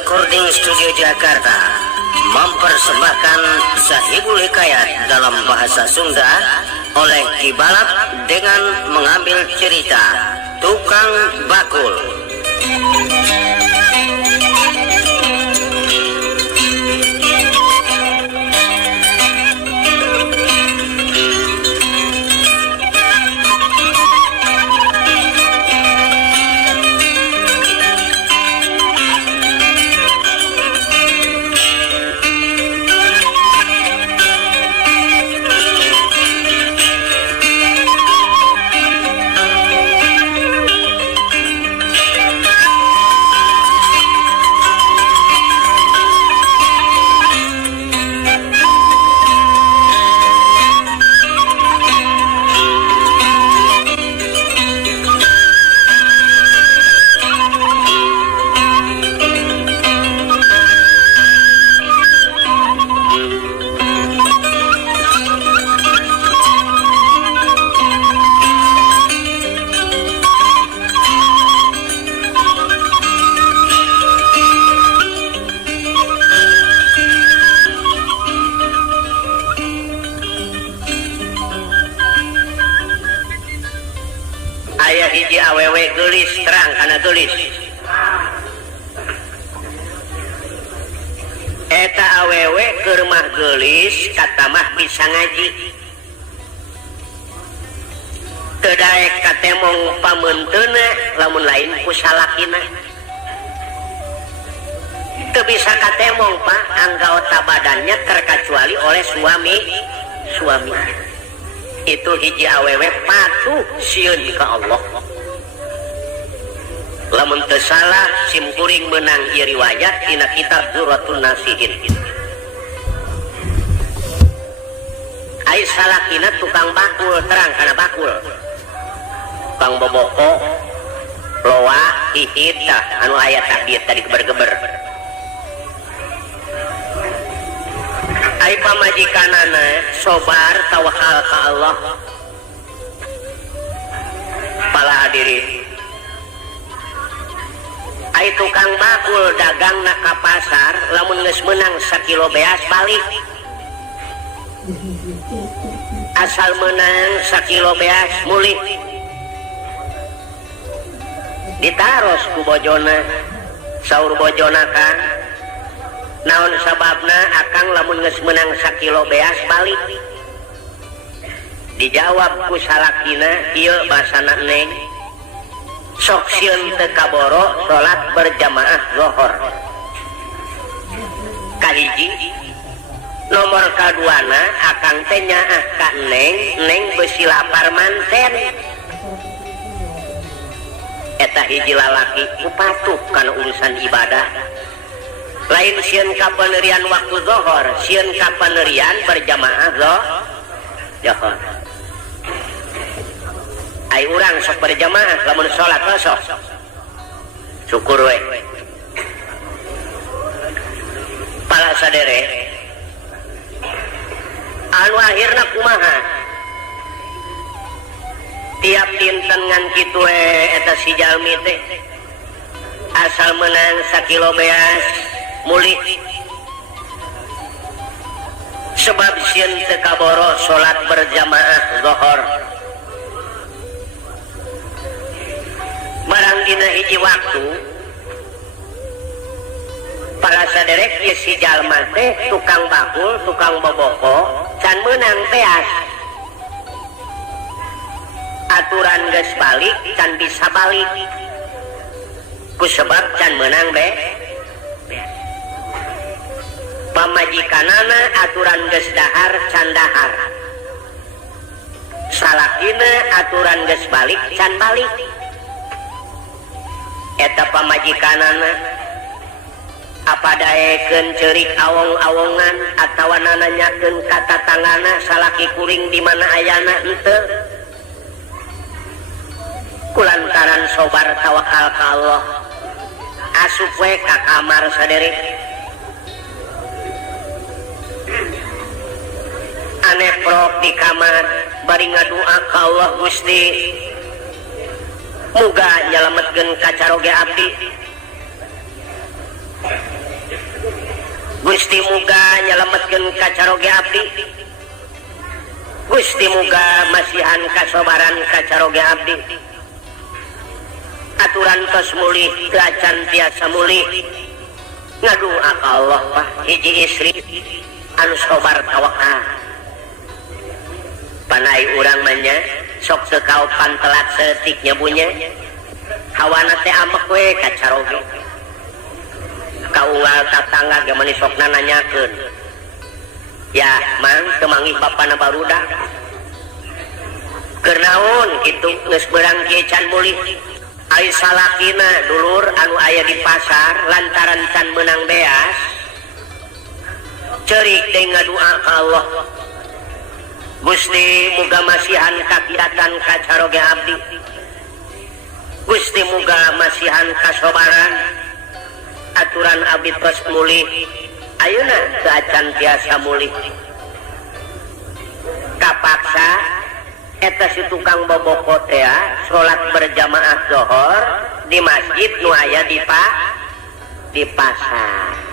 Recording Studio Jakarta mempersembahkan Sahibul Hikayat dalam bahasa Sunda oleh Ki Balap dengan mengambil cerita Tukang Bakul. awewe gelis terang karena gelis eta awewe keur mah gelis kata mah bisa ngaji teu daek katemong pamenteuna lamun lain ku salakina teu bisa katemong Pak anggota badannya terkecuali oleh suami itu hiji awewe patuh sieun ka Allah lamun teu salah simkuring menang ieu riwayat dina kitab Dzurratun Nasihin ai salakina tukang bakul terang kana bakul tukang boboko loa hihit anu aya takdir tadi geber-geber ai pamajikanana sobar tawakal ka Allah pala hadirin ai tukang bakul dagang na ka pasar lamun geus meunang sakilo beas balik asal menang sakilo beas mulih ditaros ku bojona saur bojona kan naon sababna akang lamun geus meunang sakilo beas balik dijawab ku salakina ieu basana neng sok sieun teu kaboro salat berjamaah zuhur kahiji nomor kaduana akang teh nyaah ka neng beusi lapar manten eta hiji lalaki patuh kana urusan ibadah lain sieun ka paneurian waktu zuhur sieun ka paneurian berjamaah zuhur ai urang sok berjamaah lamun salat sok syukur we pala sadere anu akhirna kumaha tiap dinten ngan kitu eta si jalmi teh asal menang sakilo beas mulih sebab sieun teu kaboro salat berjamaah zuhur barang dina hiji waktu para saderek ieu si jalma teh tukang bakul tukang boboko can meunang beas aturan geus balik can bisa balik ku sebab can meunang pamajikanana aturan geus dahar can dahar salakina aturan geus balik can balik eta pamajikanana apa daekeun ceurik awong-awongan atawa nananyakeun ka tatanggana salaki kuring di mana ayana henteu kulantaran sobar tawakal ka Allah asup we ka kamar sadere ane prok di kamar bari ngadua ka Allah Gusti muga nyalametkeun kacaroge abdi Gusti muga nyalametkeun kacaroge abdi Gusti muga masihan kasobaran kacaroge abdi aturan tos mulih teu acan tiasa mulih ngadua ka Allah Pak hiji istri anu sobar tawakal panai urang manya sok teu kaopan telat seetik nyabunya hawana teh amek we kacaroge kaunggal tatangga ge mani sokna nanyakeun ya mang teu manggih bapana barudak keur naon kitu geus beurang kieu can mulih ai salakina dulur anu aya di pasar lantaran can meunang beas ceurik deui ngadua ka Allah Gusti muga masihan kakiratan kacaroge abdi Gusti muga masihan kasobaran aturan abdi tos mulih ayeuna teu acan tiasa mulih kapaksa eta si tukang boboko teh salat berjamaah zuhur di masjid nu aya di pasar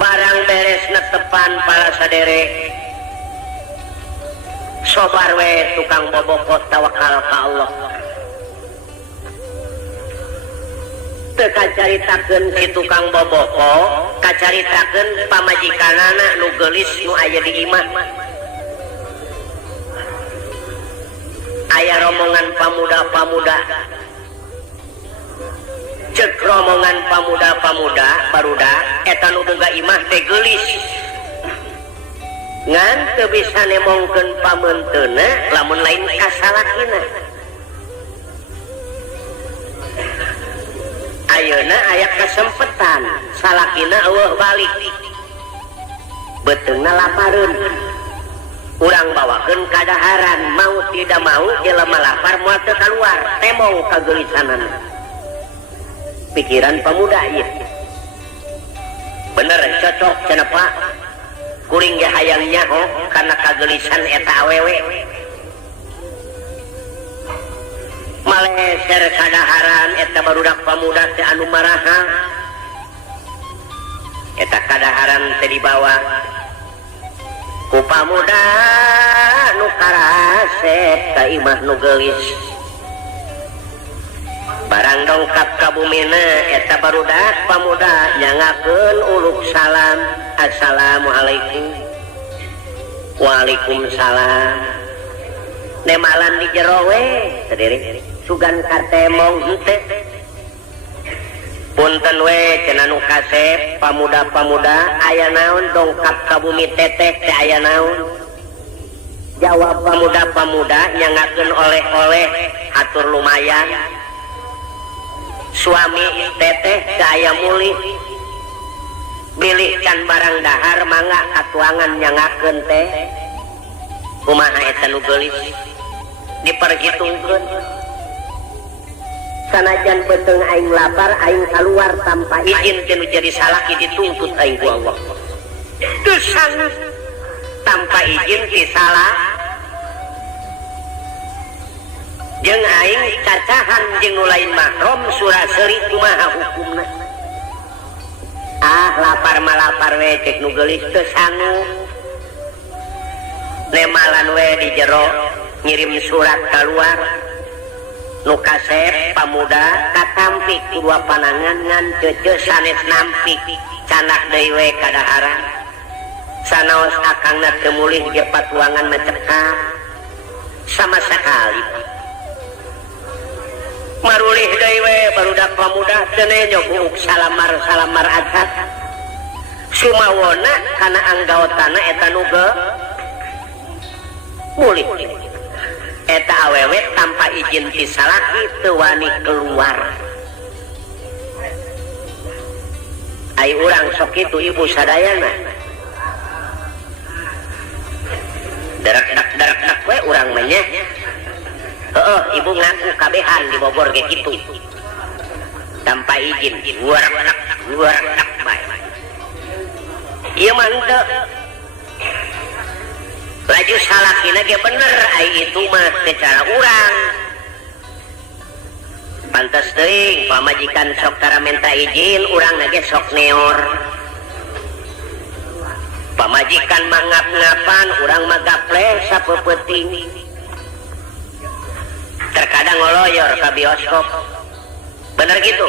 barang beres netepan para sadere sobar we tukang boboko tawakal ka Allah teu kacaritakeun si tukang boboko kacaritakeun pamajikanana nu geulis nu aya di imah aya rombongan pamuda-pamuda cek rombongan pamuda-pamuda barudak eta nu boga imah teh geulis ngan teu bisa nemongkeun pamenteuna lamun lain ka salakina ayeuna aya kasempetan salakina eueuh balik beteungna lapareun urang bawakeun kadaharan mau tidak mau jelema lapar moal teu kaluar temong kageulisanana pikiran pemuda ieu bener cocok cenah Pak kuring ge hayang nyaho karena kageulisan eta awewe maleser kadaharan eta barudak pamuda teh anu maraha eta kadaharan teh dibawa ku pamuda nu karasep ka imah nu geulis barang dongkap ka bumina eta barudak pamuda nyangakeun uluk salam assalamualaikum waalaikumsalam nemalan di jero we sadiri sugan katemong henteu punten we cenah nu kasep pamuda-pamuda aya naon dongkap ka bumi teteh teh aya naon jawab pamuda-pamuda nyangakeun oleh-oleh atur lumayan suami teteh teh aya mulih bilihkan barang dahar mangga katuangan nyangakeun teh kumaha eta nu geulis diperhitungkeun sanajan beteung aing lapar aing keluar tanpa izin teh nu jadi salaki dituntut aing ku Allah teu sanggup tanpa izin ti salah jeung aing cacahan jeung nu lain mahram surah seuri kumaha hukumna lapar mah lapar we cek nu geulis teu sanggup nemalan we di jero ngirim surat keluar nu kasep pamuda katampi kedua panangan ngan ceuceu sanes nampi canak deui we kadaharan sanaos akangna teu mulih ge patuangan macekap sama sekali marulih deui we barudak pamuda teu nyogok salamar acat sumawona kana anggaotana eta nu mulih eta awewe tanpa izin ti salaki teu wani keluar ai urang sok kitu ibu sadayana darak we urang mah nya heueuh ibu ngaku kabehan di Bogor ge kitu tanpa izin luar bae ieu mah henteu laju salakina ge bener ai itu mah secara urang pantes teuing pamajikan sok tara minta izin urangna ge sok neor pamajikan mah ngap-ngapan urang mah gapleh sapeupeting terkadang ngoloyor ka bioskop bener gitu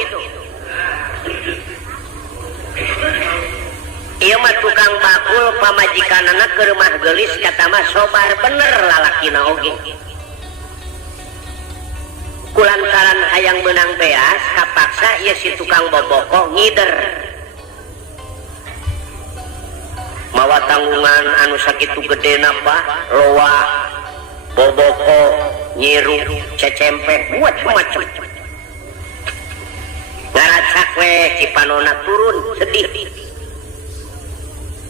ieu mah tukang bakul pamajikanana ke rumah geulis kata mah sobar bener lalakina oge kulantaran hayang menang beas kapaksa ieu si tukang boboko ngider mawa tanggungan anu sakitu gedena Pak loa boboko nyiru cecempe buat macam ngaracak we cipanona turun sedih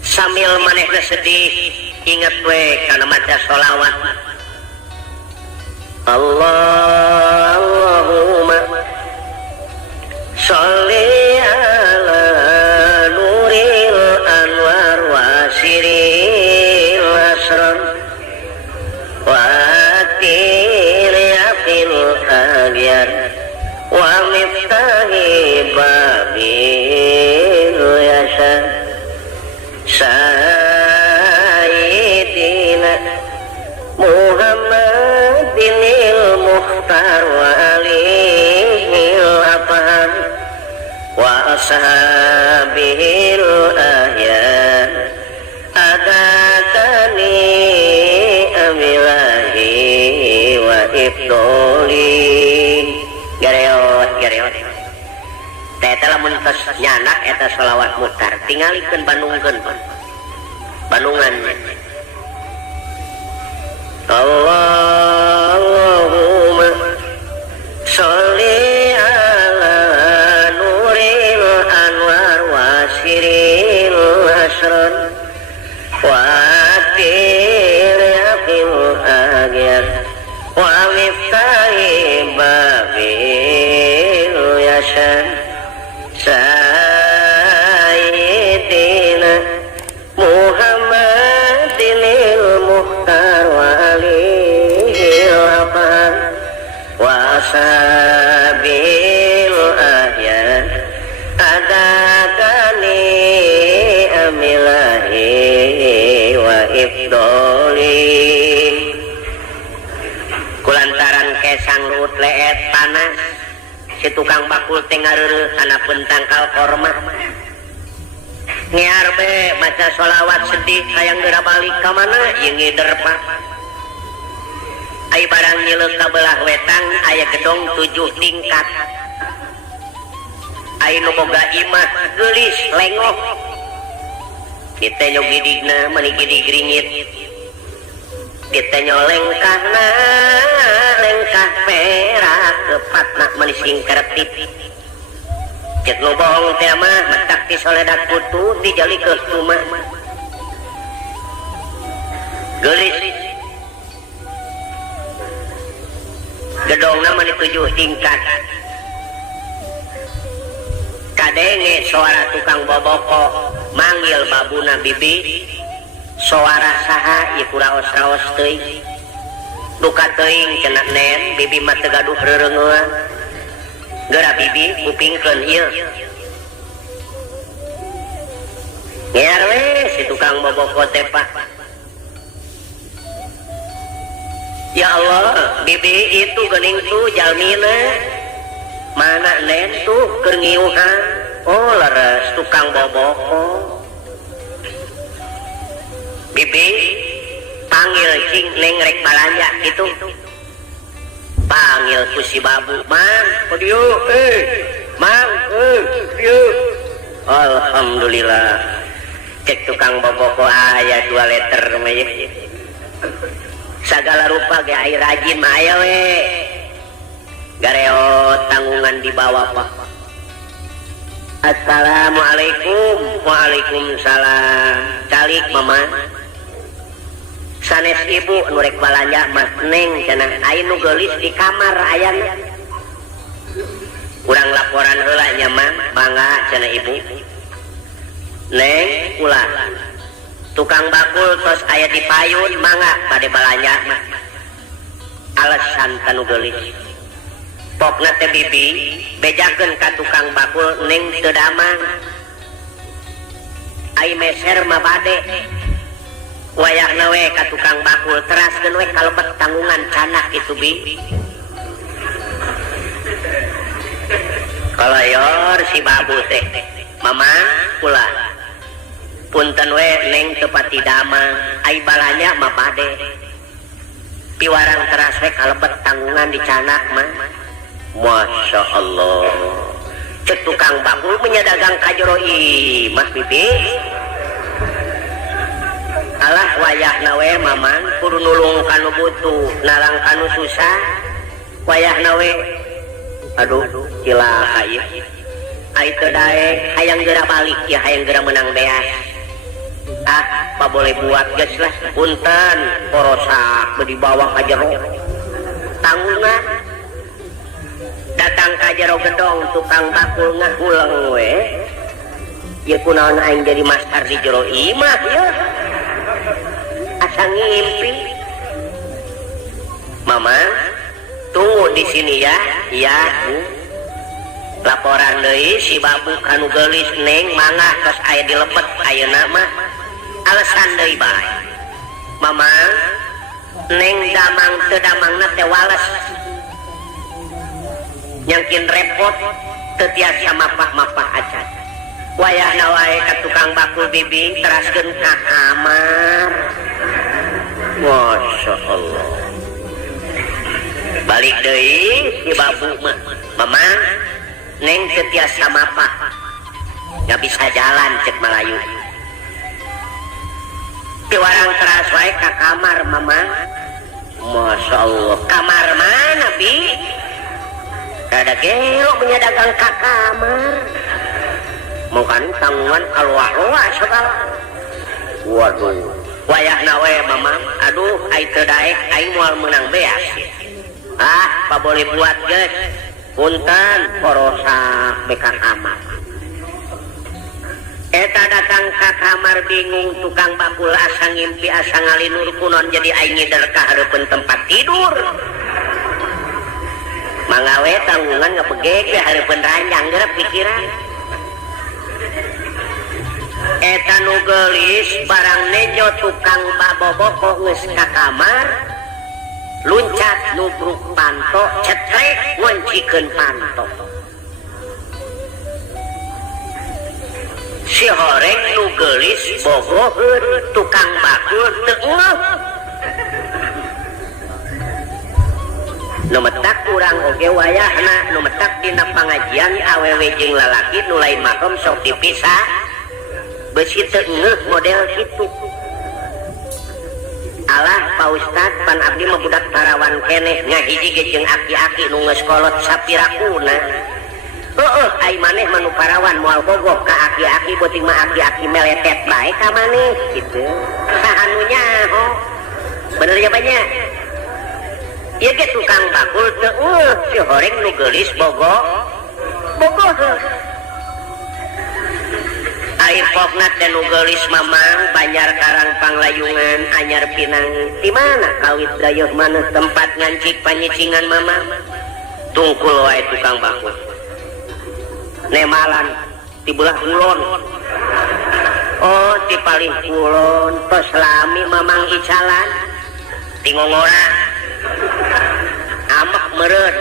sambil manehna sedih inget we kana maca sholawat Allahumma sholli ala nuril anwar wa siril asrar wa tiriyafil aghyar wa miftahi babil yasar Sayyidina bihil ahya adatani amilahi wa ifdoli gareot teh lamun tos nyanak eta sholawat mutar tingalikeun Bandungan Allahumma sholli ala nuril anwar wasiril asron watil yaqil agyar wa miftahi babil yasan sayyidina Muhammadinil muhtar walihil hafal wa sabil ahyan adakani amilahi wa ifdoli kulantaran kesang luut leet panas si tukang bakul teh ngareureuh kana pentangkal korma ngear be baca sholawat sedih hayang geura balik ka mana ieu ngider Pak ai barang nyileuk ka belah wetang aya gedong 7 tingkat ai nu boga imah geulis lengok kita nyog gidigna mani gidig ringit kita nyolengkahna lengkah perak tepatna mani singkertip cek nu bohong teh mah matak ti soledak putu dijali ke rumah geulis gedongna mani 7 tingkat kadenge suara tukang boboko manggil babuna bibi suara saha ieu kuraos-raos teuing duka teuing cenah nen bibi mah teu gaduh rereungeun geura bibi kupingkeun ieu ngear we si tukang boboko teh Pak ya Allah bibi itu geuning tuh jalmina mana nen tuh keur ngiuhan oh leres tukang boboko bibi panggil cing neng rek balanja gitu panggil ku si babu mang podieu mang dieu alhamdulillah cek tukang boboko aya 2 liter mah sagala rupa ge ai rajin mah aya we gareot tanggungan di bawah Pak assalamualaikum waalaikumsalam calik mama sanes ibu nu rek balanja mah neng cenah aya nu geulis di kamar ayana urang laporan heula nya mah bangga cenah ibu neng ulah tukang bakul tos aya di payun mangga bade balanja mah alasan tanu geulis pokna teh bibi bejakeun ka tukang bakul neng teu damang ai meser mah bade wayahna we ka tukang bakul teraskeun we kalebet tanggungan canak itu bi kalayor si babu teh mama kula punten we neng teu pati damang ai balanya mah bade piwarang teras we kalebet tanggungan di canak mah masya Allah cek tukang bakul menyadagang kajero imah bibi alah wayahna we mamang kudu nulung kanu butuh narang kanu susah wayahna we aduh cilaka ieu ai teu dae hayang geura balik ya hayang geura menang beas apa boleh buat geus lah punten porosak di bawah ka jero tanggungan datang ka jero gedong tukang bakul ngahuleng we ieu kunaon aing jadi master di jero imah ieu asa ngimpi mama tunggu di sini ya iya laporan deui si babu kanu geulis neng mangga tos aya dilebet ayeuna mah alasan deui bae mama neng damang teu damangna teh wales nyangkin repot teu tiasa mapah-mapah acan wayahna wae ka tukang bakul bibing teraskeun ka kamar. Masya Allah. Balik deui si babu mah, mama neng teu tiasa mapa, nggak bisa jalan cek Melayu. Ti warang teras wae ka kamar mama. Masya Allah, kamar mana bi? Kada gelo punya dagang ka kamar. Mungkin tanggungan keluar-luar segala. Waduh, wayahna we mama. Aduh, ai teu daek aing moal meunang beas. Ah, pa boleh buat geus. Punten porosa beka kamar. Eta datang ka kamar bingung tukang bakul asa ngimpi asa ngalinur kunon jadi aing ngider ka hareupeun tempat tidur. Manggawe tanggungan ngapegek hareupeun ranjang geureup pikiran. Eta nu geulis barang nejo tukang baboboko geus ka kamar luncat nubruk panto cetrek ngoncikeun panto. Si horeng nu geulis bogoheun tukang bakul teu ngeuh. Nu metak urang oge wayahna nu metak dina pangajian awewe jeung lalaki nu lain makom sok dipisah. Besi teu ngeuh model kitu. Alah Pak Ustad pan abdi mah budak tarawan keneh ngahiji ge jeung aki-aki nu geus kolot sapirakuna. Heueuh ai maneh mah nu parawan moal gogok ka aki-aki beuting mah aki-aki meletet bae ka maneh kitu. Saha nu nyaho? Bener ya banyak. Ieu ge tukang bakul teu ngeuh si horeng nu geulis bogoh heuh. Air pokna teh nu geulis mamang Banjar Karang Panglayungan anyar Pinang di mana kawit dayeuh maneh tempat ngancik panyicingan mamang tungkul wae tukang bakul nemalan di belah kulon. Oh di paling kulon tos lami mamang icalan di ngongora amak meureun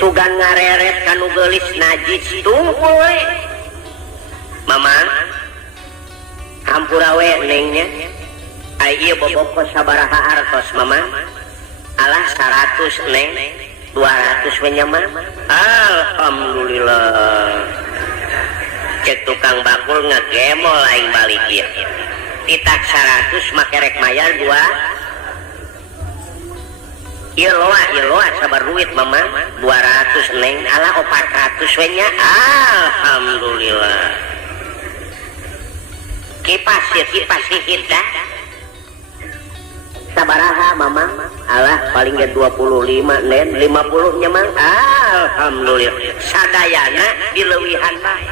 sugan ngareret kanu geulis najis tungkul we. Mamang hampura we nengnya ai ieu boboko sabaraha artos mamang? Alah 100 neng 200 we nya mah. Alhamdulillah cek tukang bakul ngagemol aing balik ieu titak 100 make rek mayar 2 ieu loa sabar duit mamang 200 neng alah 400 we nya. Alhamdulillah kipas hita sabaraha mamang? Alah paling ge 25 nen 50 nya mang. Alhamdulillah sadayana dileuwihan bae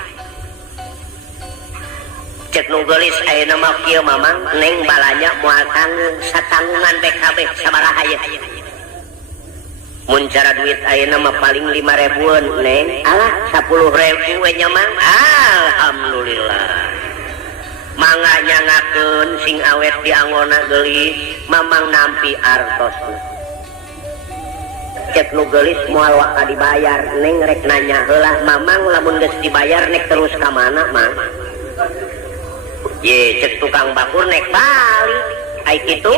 cek nu geulis ayeuna mah kieu mamang neng balanya moal tanggung satanggungan BKB sabaraha ye mun cara duit ayeuna mah paling 5.000-an neng alah 10.000 we nya mang. Alhamdulillah mangga nyangakeun sing awet di anggona geulis mamang nampi artosna cek nu geulis moal waka dibayar neng rek nanya heula mamang lamun geus dibayar nek terus ka mana mang? Ye cek tukang bakul nek balik ai kitu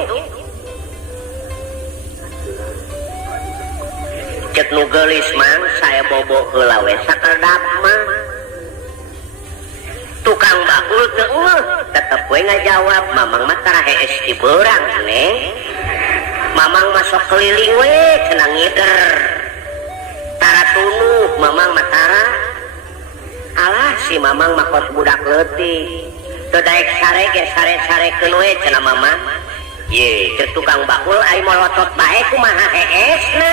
cek nu geulis mang saya bobo heula we sakedap mah tukang bakul teu ngeuh tetep we ngajawab mamang mah tara hees di beurang neng mamang masuk keliling we cenah ngider tara tunuh mamang mah tara. Alah si mamang mah kos budak leutik teu daek sare ge sare-sarekeun we cenah mamang. Ye cek tukang bakul ai molotot bae kumaha heesna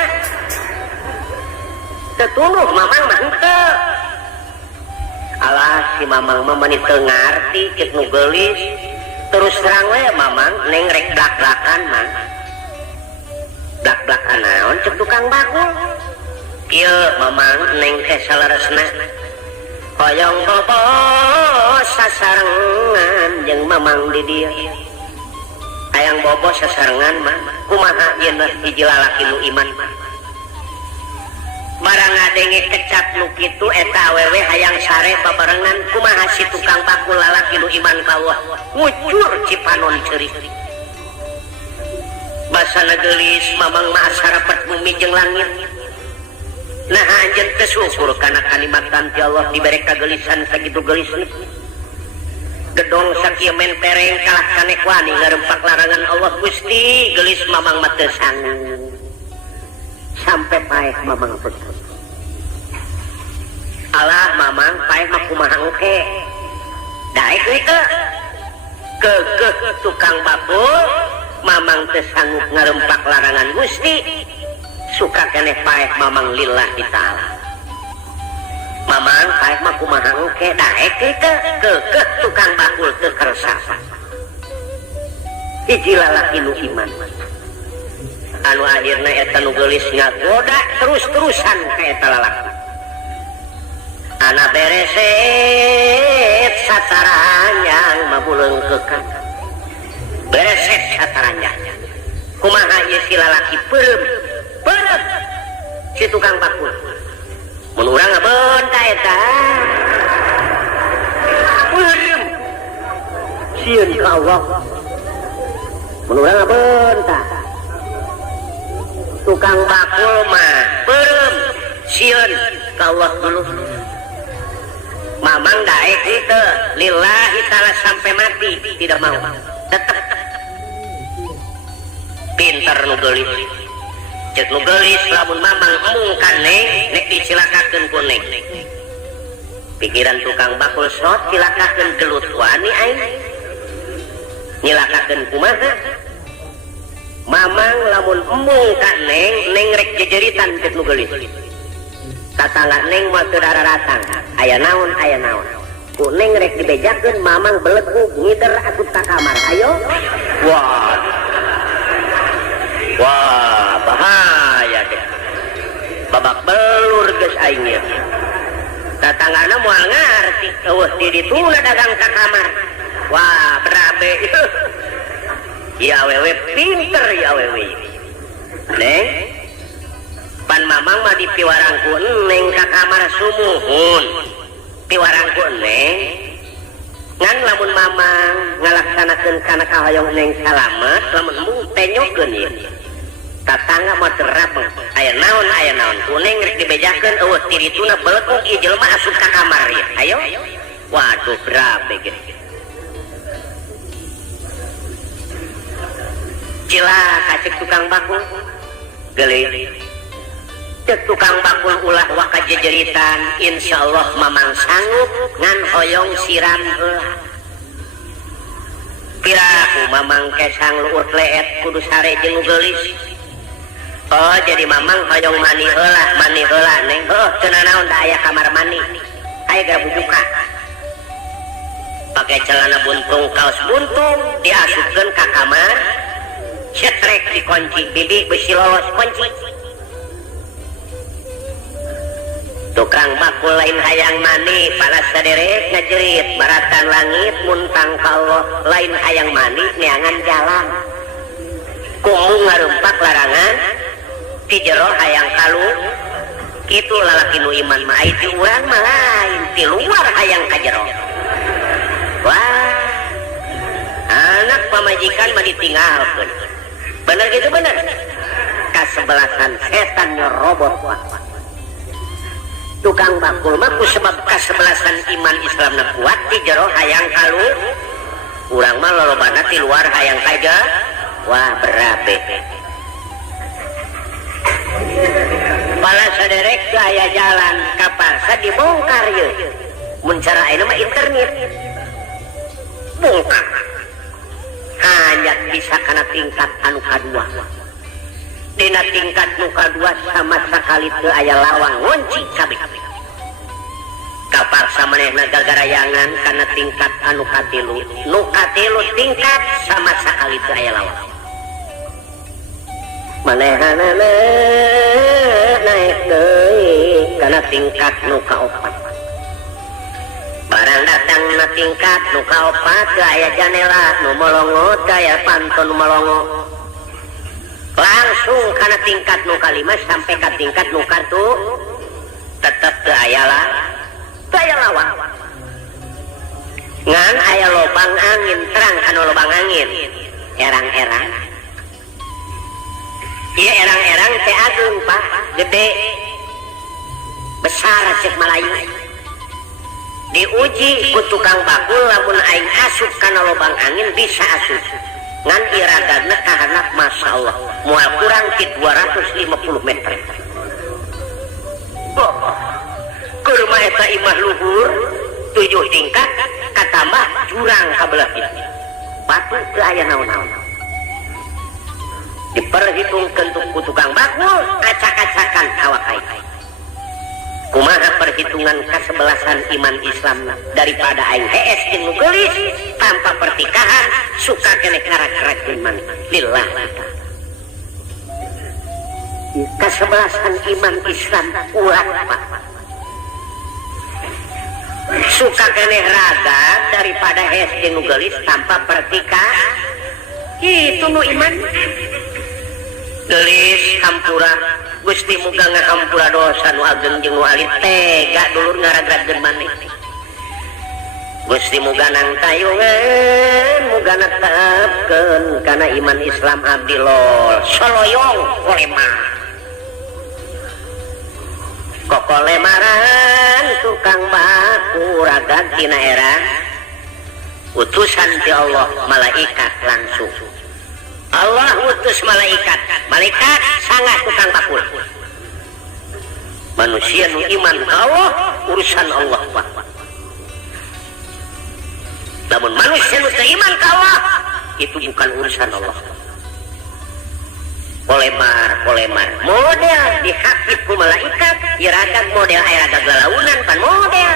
teu tunuh mamang mah henteu. Alah si mamang mah mani teu ngarti cek nu geulis terus terang we mamang neng rek blak-blakan mah. Blak-blakan naon cek tukang bakul? Ieu mamang neng teh saleresna hoyong bobo sasarengan jeung mamang di dieu. Hayang bobo sasarengan mah kumaha ieun mah hiji lalaki nu iman mah. barang ngadenge kecap nu kitu eta awewe hayang sare babarengan kumaha si tukang bakul lalaki nu iman ka Allah ngucur cipanon ceurik basana geulis mamang mah sarapet bumi jeung langit nah anjeun teu syukur kana kanikmatan ti Allah dibere kagelisan sakitu gelisna gedong sakieu men pereng kalah kanek wani ngarempak larangan Allah Gusti gelis mamang mah teu sanggup sampai paeh mamang pecut alah mamang paeh mah kumaha engke daek we ke tukang bakul mamang teu sanggup ngarempak larangan Gusti suka keneh paeh mamang lillahi ta'ala mamang paeh mah kumaha engke daek we ke tukang bakul teu kersa hiji lalaki nu iman anu akhirna eta nu geulis ngagoda terus-terusan ka eta lalaki ana bereset sataranyang mabulengkeun bereset sataranyang kumaha ieu si lalaki peureum si tukang bakul mun urang ngabeunta eta peureum sieun ka Allah mun urang ngabeunta tukang bakul mah peureum sieun ka Allah dulu mamang daek itu lillahi ta'ala sampai mati tidak mau tetap pinter nu geulis ceuk nu geulis lamun mamang emung ka neng nek dicilakakeun ku neng pikiran tukang bakul sot cilakakeun gelut wani aing nyilakakeun kumaha mamang lamun emung ka neng rek jejeritan ceuk nu geulis tatangga neng mah teu dararatang aya naon ku neng rek dibejakeun mamang belegug ngider atup ka kamar ayo wah bahaya deh babak belur geus aing ieu tatanggana moal ngarti eueuh di dituna dagang ka kamar wah berabe ya awewe pinter ya awewe neng pan mamang mah dipiwarangku neng ka kamar sumuhun piwarangku neng ngan lamun mamang ngalaksanakeun kana kahoyong neng salamet lamun embung tenyokeun ieu tatangga mah terapeng aya naon ku neng rek dibejakeun eueuh ti dituna belegug ieu jelema asup ka kamar ieu ayo waduh berabe ge cilaka ceuk tukang bakul geulis ceuk tukang bakul ulah waka jejeritan insyaallah mamang sanggup ngan hoyong siram heula piraku mamang kesang luur leet kudu sare jeung nu geulis oh jadi mamang hoyong mani heula neng oh teu naon da aya kamar mani aya gara bujuka pake celana buntung kaos buntung diasupkeun ka kamar cetrek dikunci bibi besi lolos kunci tukang bakul lain hayang mani pala saderek ngajerit baratan langit muntang ka Allah lain hayang mani neangan jalan kumu ngarumpak larangan ti jero hayang kalu kitu lalaki nu iman mah ai ti urang mah lain ti luar hayang ka jero wah anak pamajikan mah ditinggalkeun bener gitu bener kasebelasan setan nyerobot wah tukang bakul mah ku sebab kasebelasan iman Islamna kuat ti jero hayang kalu urang mah lolobana ti luar hayang kaja wah berabe pala saderek aya jalan kapal dibongkar ye mun cara ayeuna mah internet bongkar hanya bisa kana tingkat anu kadua dina tingkat nu kadua sama sakali teu aya lawang ngunci kabeh kapal samanehna gagarayangan kana tingkat anu katilu nu katilu tingkat sama sakali teu aya lawang manehana naik deui kana tingkat nu kaopat barang datang na tingkat nu kaopat teu aya janela nu molongo teu aya panton nu molongo langsung kana tingkat nu kalima sampai ka tingkat nu tetap teu aya lawan ngan aya lobang angin terang anu lobang angin erang-erang ieu erang-erang teh agung Pak gede besar cek Malayu diuji ku tukang bakul lamun aing asup kana lobang angin bisa asup ngan iradana kahanap masyaallah moal kurang ti 250 meter keur mah eta imah luhur 7 tingkat katambah jurang kabelah kitu batu teu aya naon-naon diperhitungkeun ku tukang bakul acak-acakan awak aing kumaha perhitungan kesebelasan iman Islam daripada aing hees jeung nu geulis tanpa pertikahan suka keneh karak-karak iman lillah kesebelasan iman Islam ulah Pak suka keneh raga daripada hees jeung nu geulis tanpa pertikahan itu nu iman geulis hampura Gusti muga ngahampura dosa nu ageng jeung nu alit tega dulur ngaragrageun maneh Gusti muga nang tayungan muga netepkeun kana iman Islam abdi lol soloyong kolemaran tukang baku ragad tina era utusan ti Allah malaikat langsung Allah utus malaikat sangat tukang bakul manusia nu iman Allah urusan Allah Pak namun manusia nu teu iman ka Allah itu bukan urusan Allah kolemar model dihakib ku malaikat iradak model aya gagalaunan pan model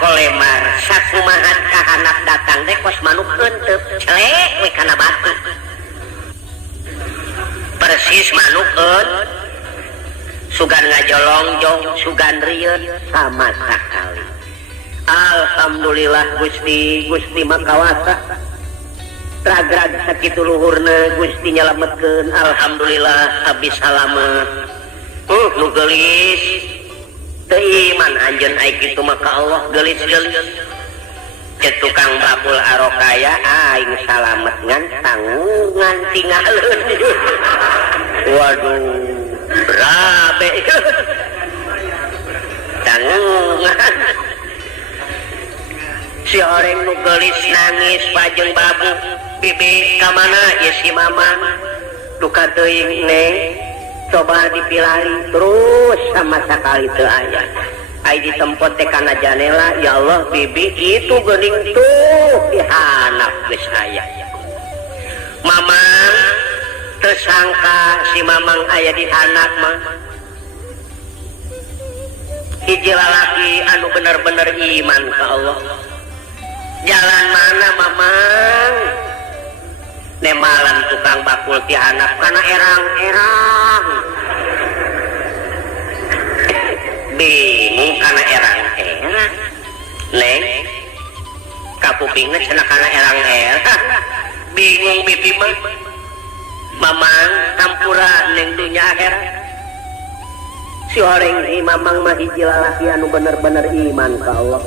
kolemar sakumaha kahanap datang teh kos manuk henteu celek we kana batu persis manuk sugan ngajolongjong sugan rieun sama sakali alhamdulillah Gusti makawasa ragrag sakitu luhurna Gusti nyalametkeun alhamdulillah abdi salamet nu geulis iman anjeun ai kitu maka Allah geulis-geulis cek tukang bakul arokaya aing salamet ngan tanggungan tinggalkeun waduh berabe tanggungan si orang nu geulis nangis pajeng babu bibi ka mana ye si mama duka teuing neng coba dipilari terus sama sekali teu aya ai ditempot teh kana janela ya Allah bibi itu geuning tuh dihanap geus aya mamang teu sangka si mamang aya dihanap mah hiji lalaki anu bener-bener iman ka Allah jalan mana mamang nemalan tukang bakul dihanap kana erang-erang bingung kana erang-erang neng kapupingna cenah kana erang-erang bingung bibi mah mamang campura neng dunya akhirat si horeng si mamang mah hiji lalaki anu bener-bener iman ka Allah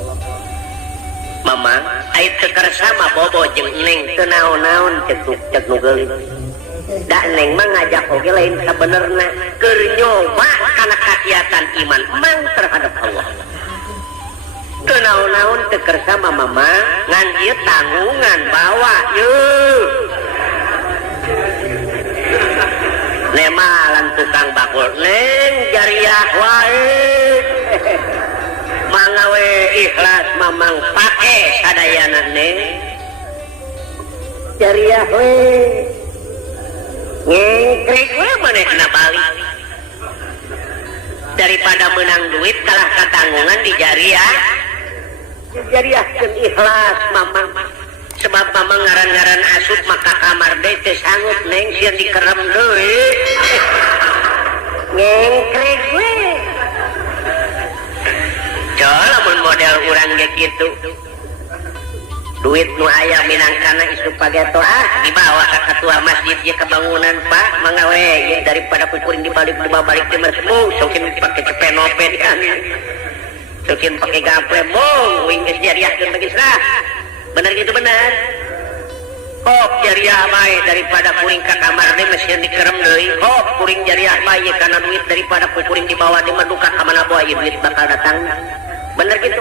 mamang aya teu kersa mah bobo jeung neng teu naon-naon cek nu geulis da neng mah ngajak oge lain sabenerna keur nyoba kana kakiatan iman mang terhadap Allah teu naon-naon teu kersa mah mama ngan ieu tanggungan bawa yeuh nemalan tukang bakul neng jariah wae mangawe ikhlas mamang pake sadayana neng jariah we ngengkrek we manehna balik daripada menang duit kalah katanggungan di jariahkeun ikhlas mamang sebab mamang ngaran-ngaran asup maka kamar deui teu sanggup neng sieun dikerem deui ngengkrek we coba lamun model urang ge kitu duit nu aya minangkana isu pageto dibawa ke ketua masjid ya kebangunan Pak mangawe ya daripada pupuring dibalik di mesmu sokin pakai cepenope sokin pakai gaple mong wing geus jariahkeun bagi Islam bener gitu bener kok jariah bae daripada kuring ka kamar teh mesin dikerem deui kok kuring jariah bae kana duit daripada pupuring dibawa di maduka ka mana bae duit bakal datang bener gitu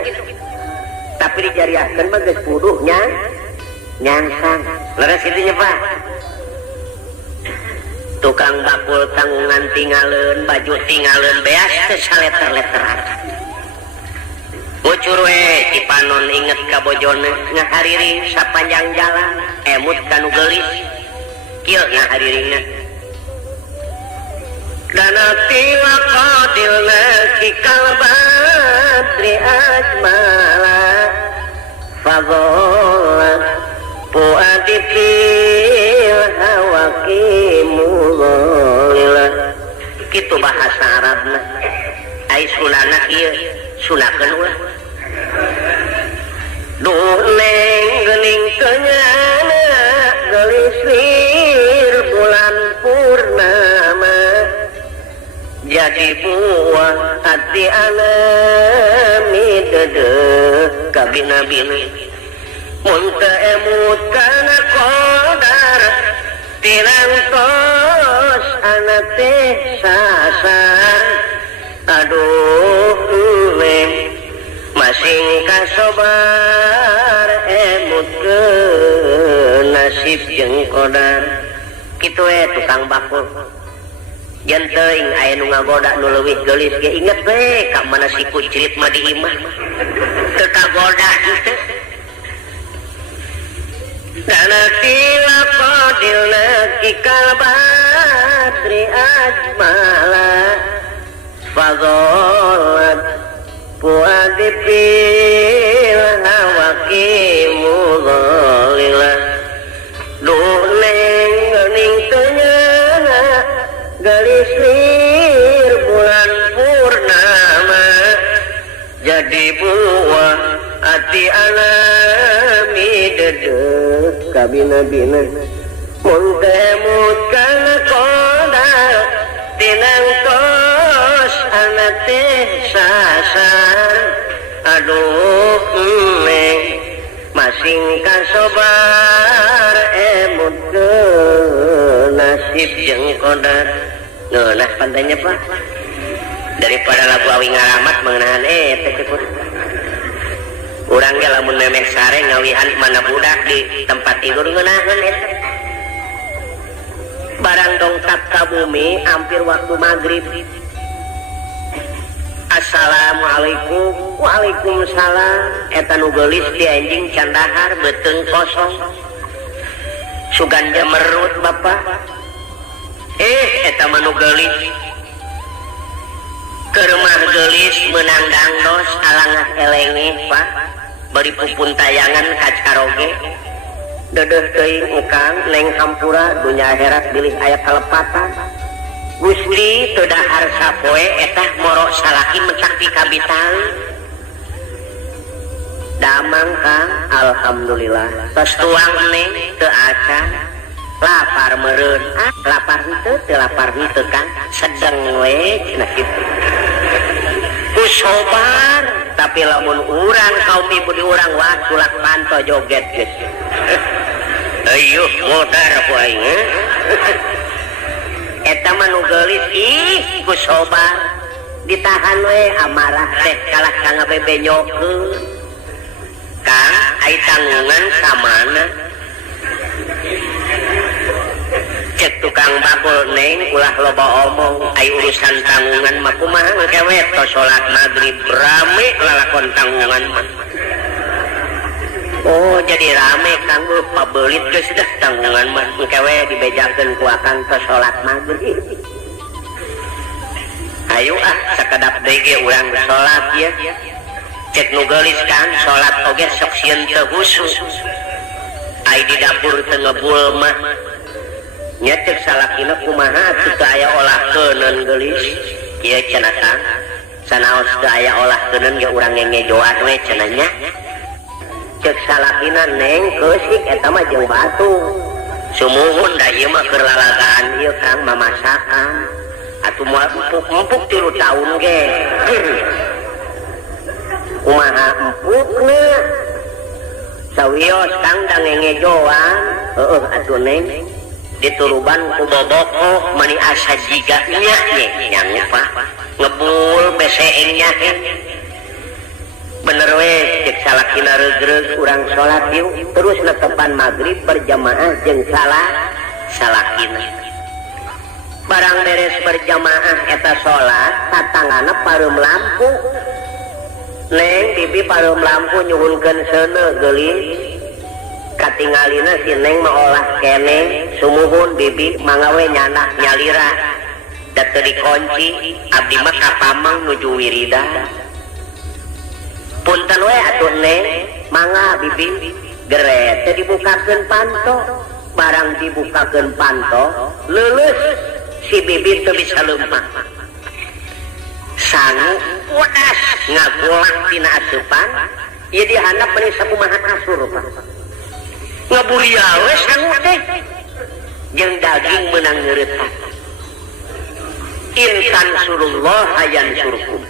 tapi dijariahkan mah geus puduhnya nyangsang leres itunya Pak tukang bakul tanggungan tinggalin baju tinggalin beas teu saleter-leteran bocor we Cipanon inget ka bojone ngahariring sapanjang jalan emut kanu geulis kieu ngahariringna dana tiwa qadilna kikal badri ajmala fagola puadi fil hawakimu golila kitu bahasa Arabna ai sulana ieu sunakeun ulah duh neng geuning kenyana geulis lir bulan purnama jadi buah hati alami dedeh kabina-bina mun teu emut kana qadar tilantos anak teh sasar aduh neng masing kasobar emut ke nasib jeung qadar kitu tukang bakul jan teuing aya nu ngagoda nu leuwih geulis ge inget we ka mana si kucrit mah di imah teu kagoda kitu dana tila qadilna kikal badri ajmala fagolat puadi fil hawakimu golila duh neng geuning tenyana galis lir bulan purnama jadi buah hati alami dedeh kabina-bina mun temut kana qadar tinang tos anak teh sasar aduh neng masing kasobar emut ke nasib jeung qadar nah pantainya Pak daripada lagu awi ngalamat mengenahan teh cepet urang ge lamun memek sare ngawihan mana budak di tempat tidur ngeunaheun eta barang dongkap ka bumi hampir waktu maghrib assalamualaikum waalaikumsalam eta nu geulis di anjing candahar beuteung kosong sugan jamerut Bapak eta mah nu geulis keur mah geulis meunang dangdos alangah elenge Pak bari pupun tayangan kacaroge dedeh teuing ukang neng hampura dunya akhirat bilih aya kalepatan Gusti teu dahar sapoe eta moro salaki mentak di kabitali damang Kang alhamdulillah tos tuang neng teu acan lapar meureun lapar henteu Kang sedeng we cenah kitu kusobar tapi lamun urang kaum ibu di urang wah tulak panto joget geus ayo modar ku aing eta mah nu geulis ih kusobar ditahan we amarah teh kalah ka ngabebenyokeun Kang ai tanggungan samana cek tukang bakul neng ulah loba omong ai urusan tanggungan mah kumaha ngkewe tos salat maghrib rame lalakon tanggungan mah oh jadi rame kanggo pabeulit geus dah tanggungan mah ngkewe dibejakeun ku akang tos salat maghrib ayo sakedap deui ge urang salat ya cek nu geulis Kang salat oge sok sieun teu husu ai di dapur teu ngebul mah nyetek salakina kumaha teu aya olahkeuneun geulis kieu cenah Kang sanaos teu aya olahkeuneun ge urang ngejoan we cenah nya cek salakina neng keusik eta mah jeung batu sumuhun da ieu mah keur lalagaan ieu Kang mamasakan atuh moal empuk 3 taun ge kumaha empukna sawios Kang da ngejoan heueuh atuh neng dituruban ku boboko mani asa jiga nya nya lupa ngebul beseeng nya bener weh cek salakina regreg urang salat yuk terus netepan maghrib berjamaah jeung salakina barang beres berjamaah eta salat tatangana pareum lampu neng bibi pareum lampu nyuhunkeun seuneu geulis katingalina si neng maolah kene sumuhun bibi mangga we nyanak nyalira da teu dikunci abdi mah kapamang nuju wirida punten we atuh neng mangga bibi geret teh dibukakeun panto barang dibukakeun panto leuleus si bibi teu bisa leumpah sangu wadas ngagolak tina asupan ieu dihandap meni sakumaha kasur Pak ngaburia we sangu teh jeung daging meunang ngeuretak insan surullah hayan surkum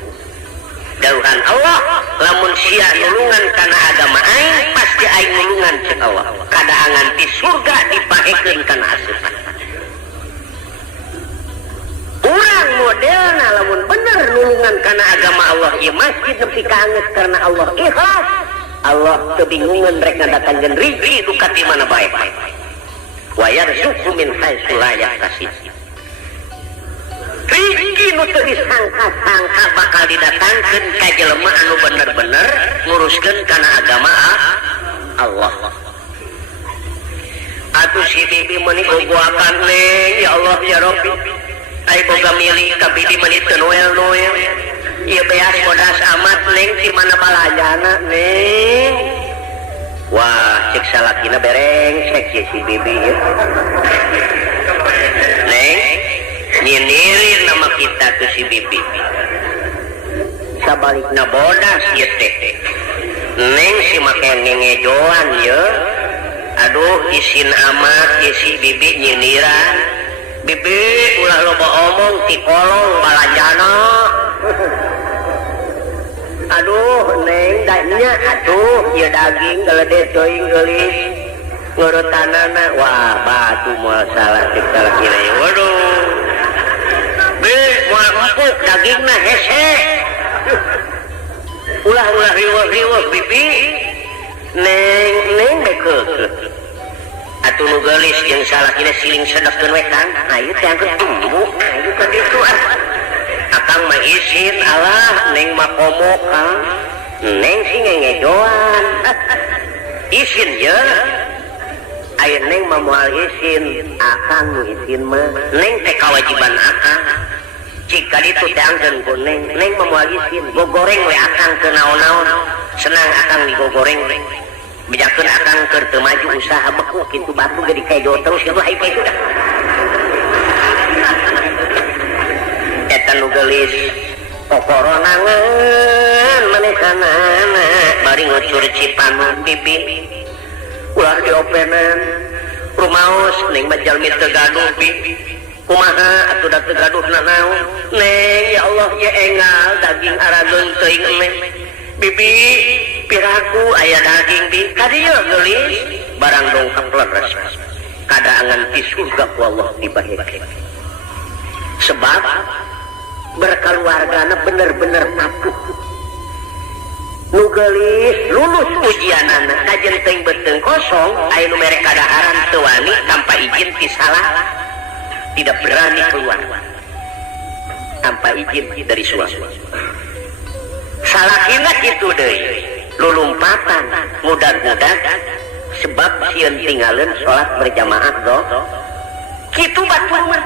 dauhan Allah lamun sia nulungan kana agama aing pasti aing nulungan cek Allah kadaangan di surga dipahekeun kana asupan urang modelna lamun bener nulungan kana agama Allah ieu masjid nepi ka angeus karena Allah ikhlas Allah kebingungan rek ngadatangkeun rizki duka di mana bae wa yarzuqu min haitsu la yahtasib rizki nu teu disangka-sangka bakal didatangkeun ka jelema anu bener-bener nguruskeun kana agama Allah atuh si bibi meuni gogoakan neng ya Allah ya Rabbi ai boga milih ka bibi meuni teu noel-noel ieu beas bodas amat neng di mana balajana neng wah cek salakina berengsek ya si bibi ya neng nyindirin nama kita ke si bibi sabalikna bodas ya teh neng si make ngejoan ya aduh isin amat ya si bibi nyindiran bibi ulah loba omong ti kolong balajana aduh neng danya atuh ya daging geledes teuing geulis ngurutanana wah batu moal salah cek salakina ya waduh be moal empuk dagingna hese ulah riweuh bibi neng bekeuk atuh nu geulis jeung salakina siling sedepkeun we Kang ayeuna teh angkeun tumbu ayeuna ka ditu akang mah isin alah neng mah komo Kang neng si ngejoan isin je aya neng mah moal isin akang nu isin mah neng teh kawajiban akang jika ditu teh angkeun ku neng mah moal isin gogoreng we akang teu naon-naon senang akang digogoreng bijakeun akang keur teu maju usaha beku kitu batu ge dikejo terus ya bae bae sudah eta nu geulis kokoronangan manehanana bari ngucur cipanan bibi ulah diopenan rumaos neng mah jalmi teu gaduh bibi kumaha atuh da teu gaduhna naon neng ya Allah ya engal daging arageun teuing neng bibi piraku aya daging bi kadieu geulis barang dongkap leres kadaangan di surga ku Allah dibahekeun sebab berkeluargana bener-bener patuh nu geulis lulus ujianana kajen teuing beuteung kosong aya nu mere kadaharan teu wani tanpa izin ti salah tidak berani keluar tanpa izin dari suami salakina kitu deui lulumpatan mudag-mudag sebab sieun tinggalin sholat berjamaah kitu batur mah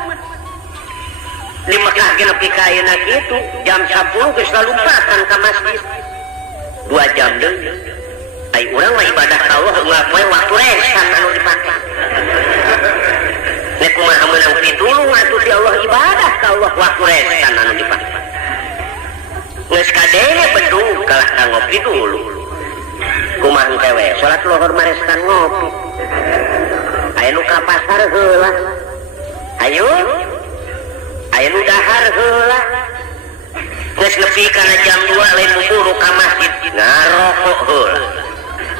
di Mekah ge nepi ka ayeuna kitu jam 10 geus lalumpatan ka masjid 2 jam deui ai urang mah ibadah ka Allah ngelakoe waktu resan anu dipake nek kumaha meunang pitulung atuh di Allah ibadah ka Allah waktu resan anu dipake geus kadenge bedung kalah ka ngopi dulu kumaha tewe salat lohor mareskan ngopi aya nu ka pasar heula ayo aya nu dahar heula geus nepi kana jam 2 lain buru ka masjid ngarokok heula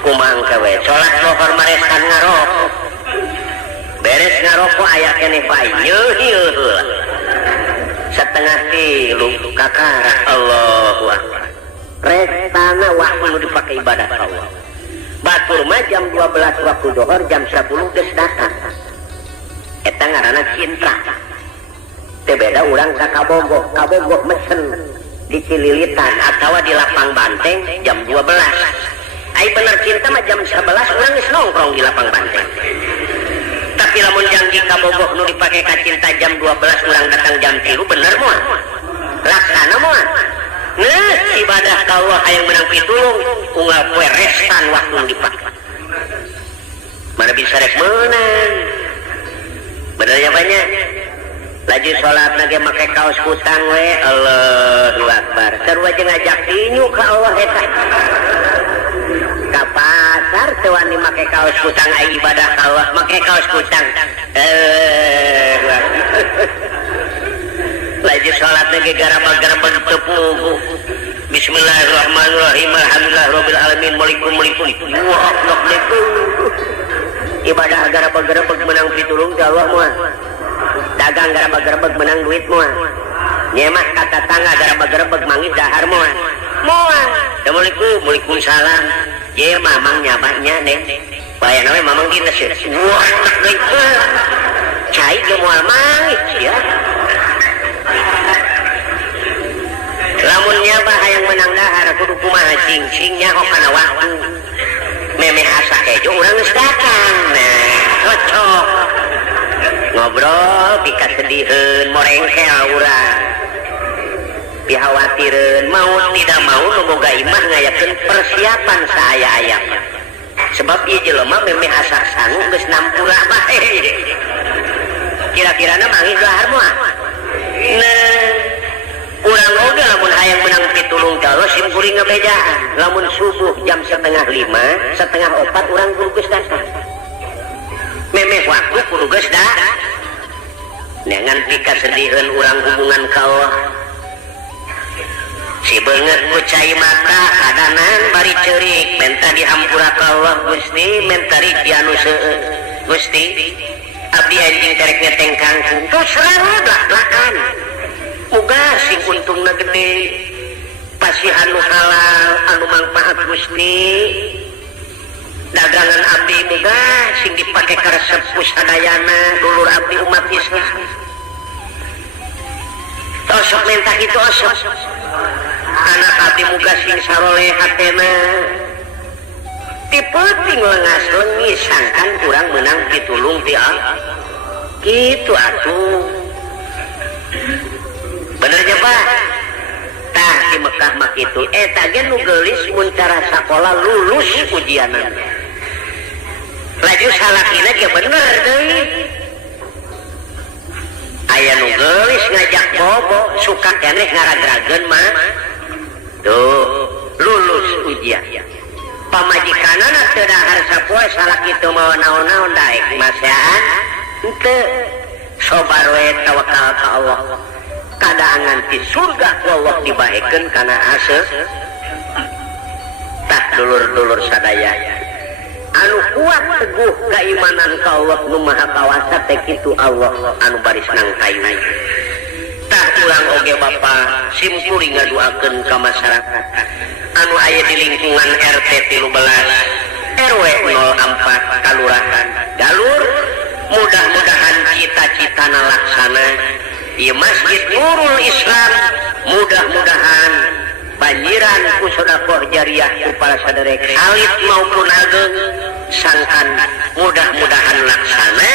kumaha tewe salat lohor mareskan ngarokok beres ngarokok aya keneh bae yeuh heula setengah kilo kakara Allahu Akbar restana waktu nu dipake ibadah Allah batur mah jam 12 waktu dohor jam 10 geus datang eta ngaranna cinta teu beda urang ka kabogoh mesen di Cililitan atawa di lapang banteng jam 12 ai bener cinta mah jam 11 urang geus nongkrong di lapang banteng tapi lamun janji kabogoh nu dipake ka cinta jam 12 urang datang jam 3 bener moal laksana moal nah ibadah ka Allah hayang menang pitulung unggal poe restan waktu nu dipake mana bisa rek meunang benernya banyak laju salat lagi make kaos kutang we Allahu Akbar sarua jeung ngajak tinyu ka Allah eta ka pasar teu wani make kaos kutang ai ibadah ka Allah make kaos kutang laju salat lagi garaba-garaba tepugu bismillahirrahmanirrahim alhamdulillahirabbil alamin mulikum ibadah garaba-garaba menang pitulung ka Allah moal dagang garaba-garaba menang duit moal nyemah kata tangga garaba-garaba mangit dahar moal assalamualaikum waalaikumsalam ye mamang nyabahnya neng bayana we mamang dinas wah tak deui cai ge moal mangit ya lamun nyabah hayang menang dahar kudu kumaha cing-cingnya kok kana waktu memeh asa kejo urang geus datang nah cocok ngobrol pika sediheun morengkel urang dihawatireun mau tidak mau nu boga imah ngayakeun persiapan saaya-aya sebab ieu jelema memeh asa sanggup geus nampura bae kira-kirana mangis dahar moal nah urang oge lamun hayang menang pitulung kalau sim kuring ngabejaan lamun subuh jam 4:30 3:30 urang kudu geus datang memeh waktu kudu geus datang dengan pika sediheun urang hubungan ka Allah si beungeut ku cai mata kadanan bari ceurik menta dihampura ka Allah Gusti menta ri anu seueur Gusti abdi anjing terek ngeteng kangkung tos lakan uga sing untungna gede pasti anu halal anu mangpaat Gusti dagangan abdi muga sing dipake karesep ku sadayana dulur abdi umat Islam tosok mentah itu osok anak abdi muga sing saroleh hatena tipeting leungas leungis sangkan kurang menang pitulung ti Allah kitu atuh benernya Pak tah di Mekah mah kitu eta ge nu geulis mun cara sakola lulus ujianan laju salakina ge bener deui aya nu geulis ngajak bobo suka keneh ngaragrageun mah tuh lulus ujian pamajikanana teu dahar sapoe salak kitu mah naon-naon daek masean henteu sobar we tawakal ka Allah kadaangan di surga Allah dibahekeun kana ase tah dulur-dulur sadaya anu kuat teguh keimanan ka Allah nu maha kawasa teh kitu Allah anu baris nang kayu tah urang oge Bapa sim kuring ngaduakeun ka masyarakat anu aya di lingkungan RT 13 RW 04 Kalurahan Galur mudah-mudahan cita-citana laksana di Masjid Nurul Islam mudah-mudahan banjiran ku sedekah jariah ku para sadere alit maupun ageng sangkan mudah-mudahan laksana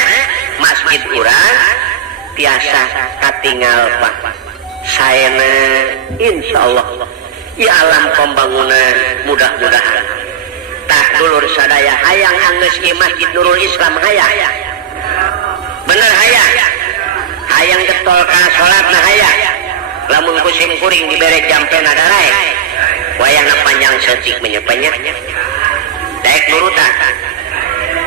masjid urang biasa katinggal Pak saena insyaallah di alam pembangunan mudah-mudahan tah dulur sadaya hayang anggeus ieu Masjid Nurul Islam hayang bener hayang getol kana salatna hayang lamun kusim kuring dibere jampena darae wayahna panjang seutik menyepanya Daek nurutan.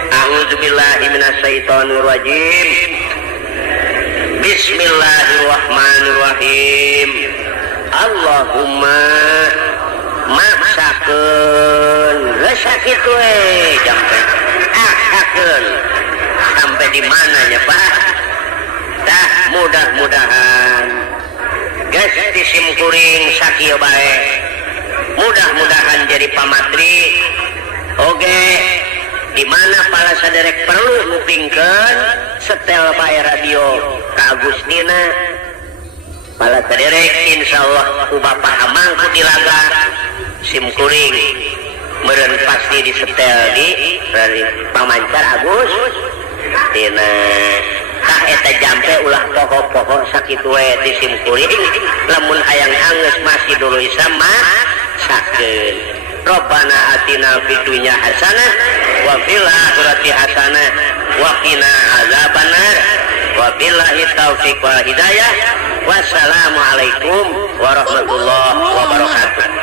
A'udzubillahi minasyaitonirrajim. Bismillahirrahmanirrahim. Allahumma maksakeun sakit we jampe akakeun sampai di mananya Pak. Dah mudah-mudahan geus disimkuring sakieu bae. Mudah-mudahan jadi pamatri oge di mana para saderek perlu ngupingkeun setel bae radio ka Agustina. Para saderek insyaallah ku Bapak Amangku dilaga simkuring meureun pasti disetel di pamancar Agus dina tah eta jampe ulah pokok-pokok sakitu we di simkuring lamun hayang anggeus masih dulu Islam mah sakeun. Rabbana atina fid dunya hasanah wa fil akhirati hasanah wa qina azabannar. Wabillahi taufiq wal hidayah. Wassalamualaikum warahmatullahi wabarakatuh.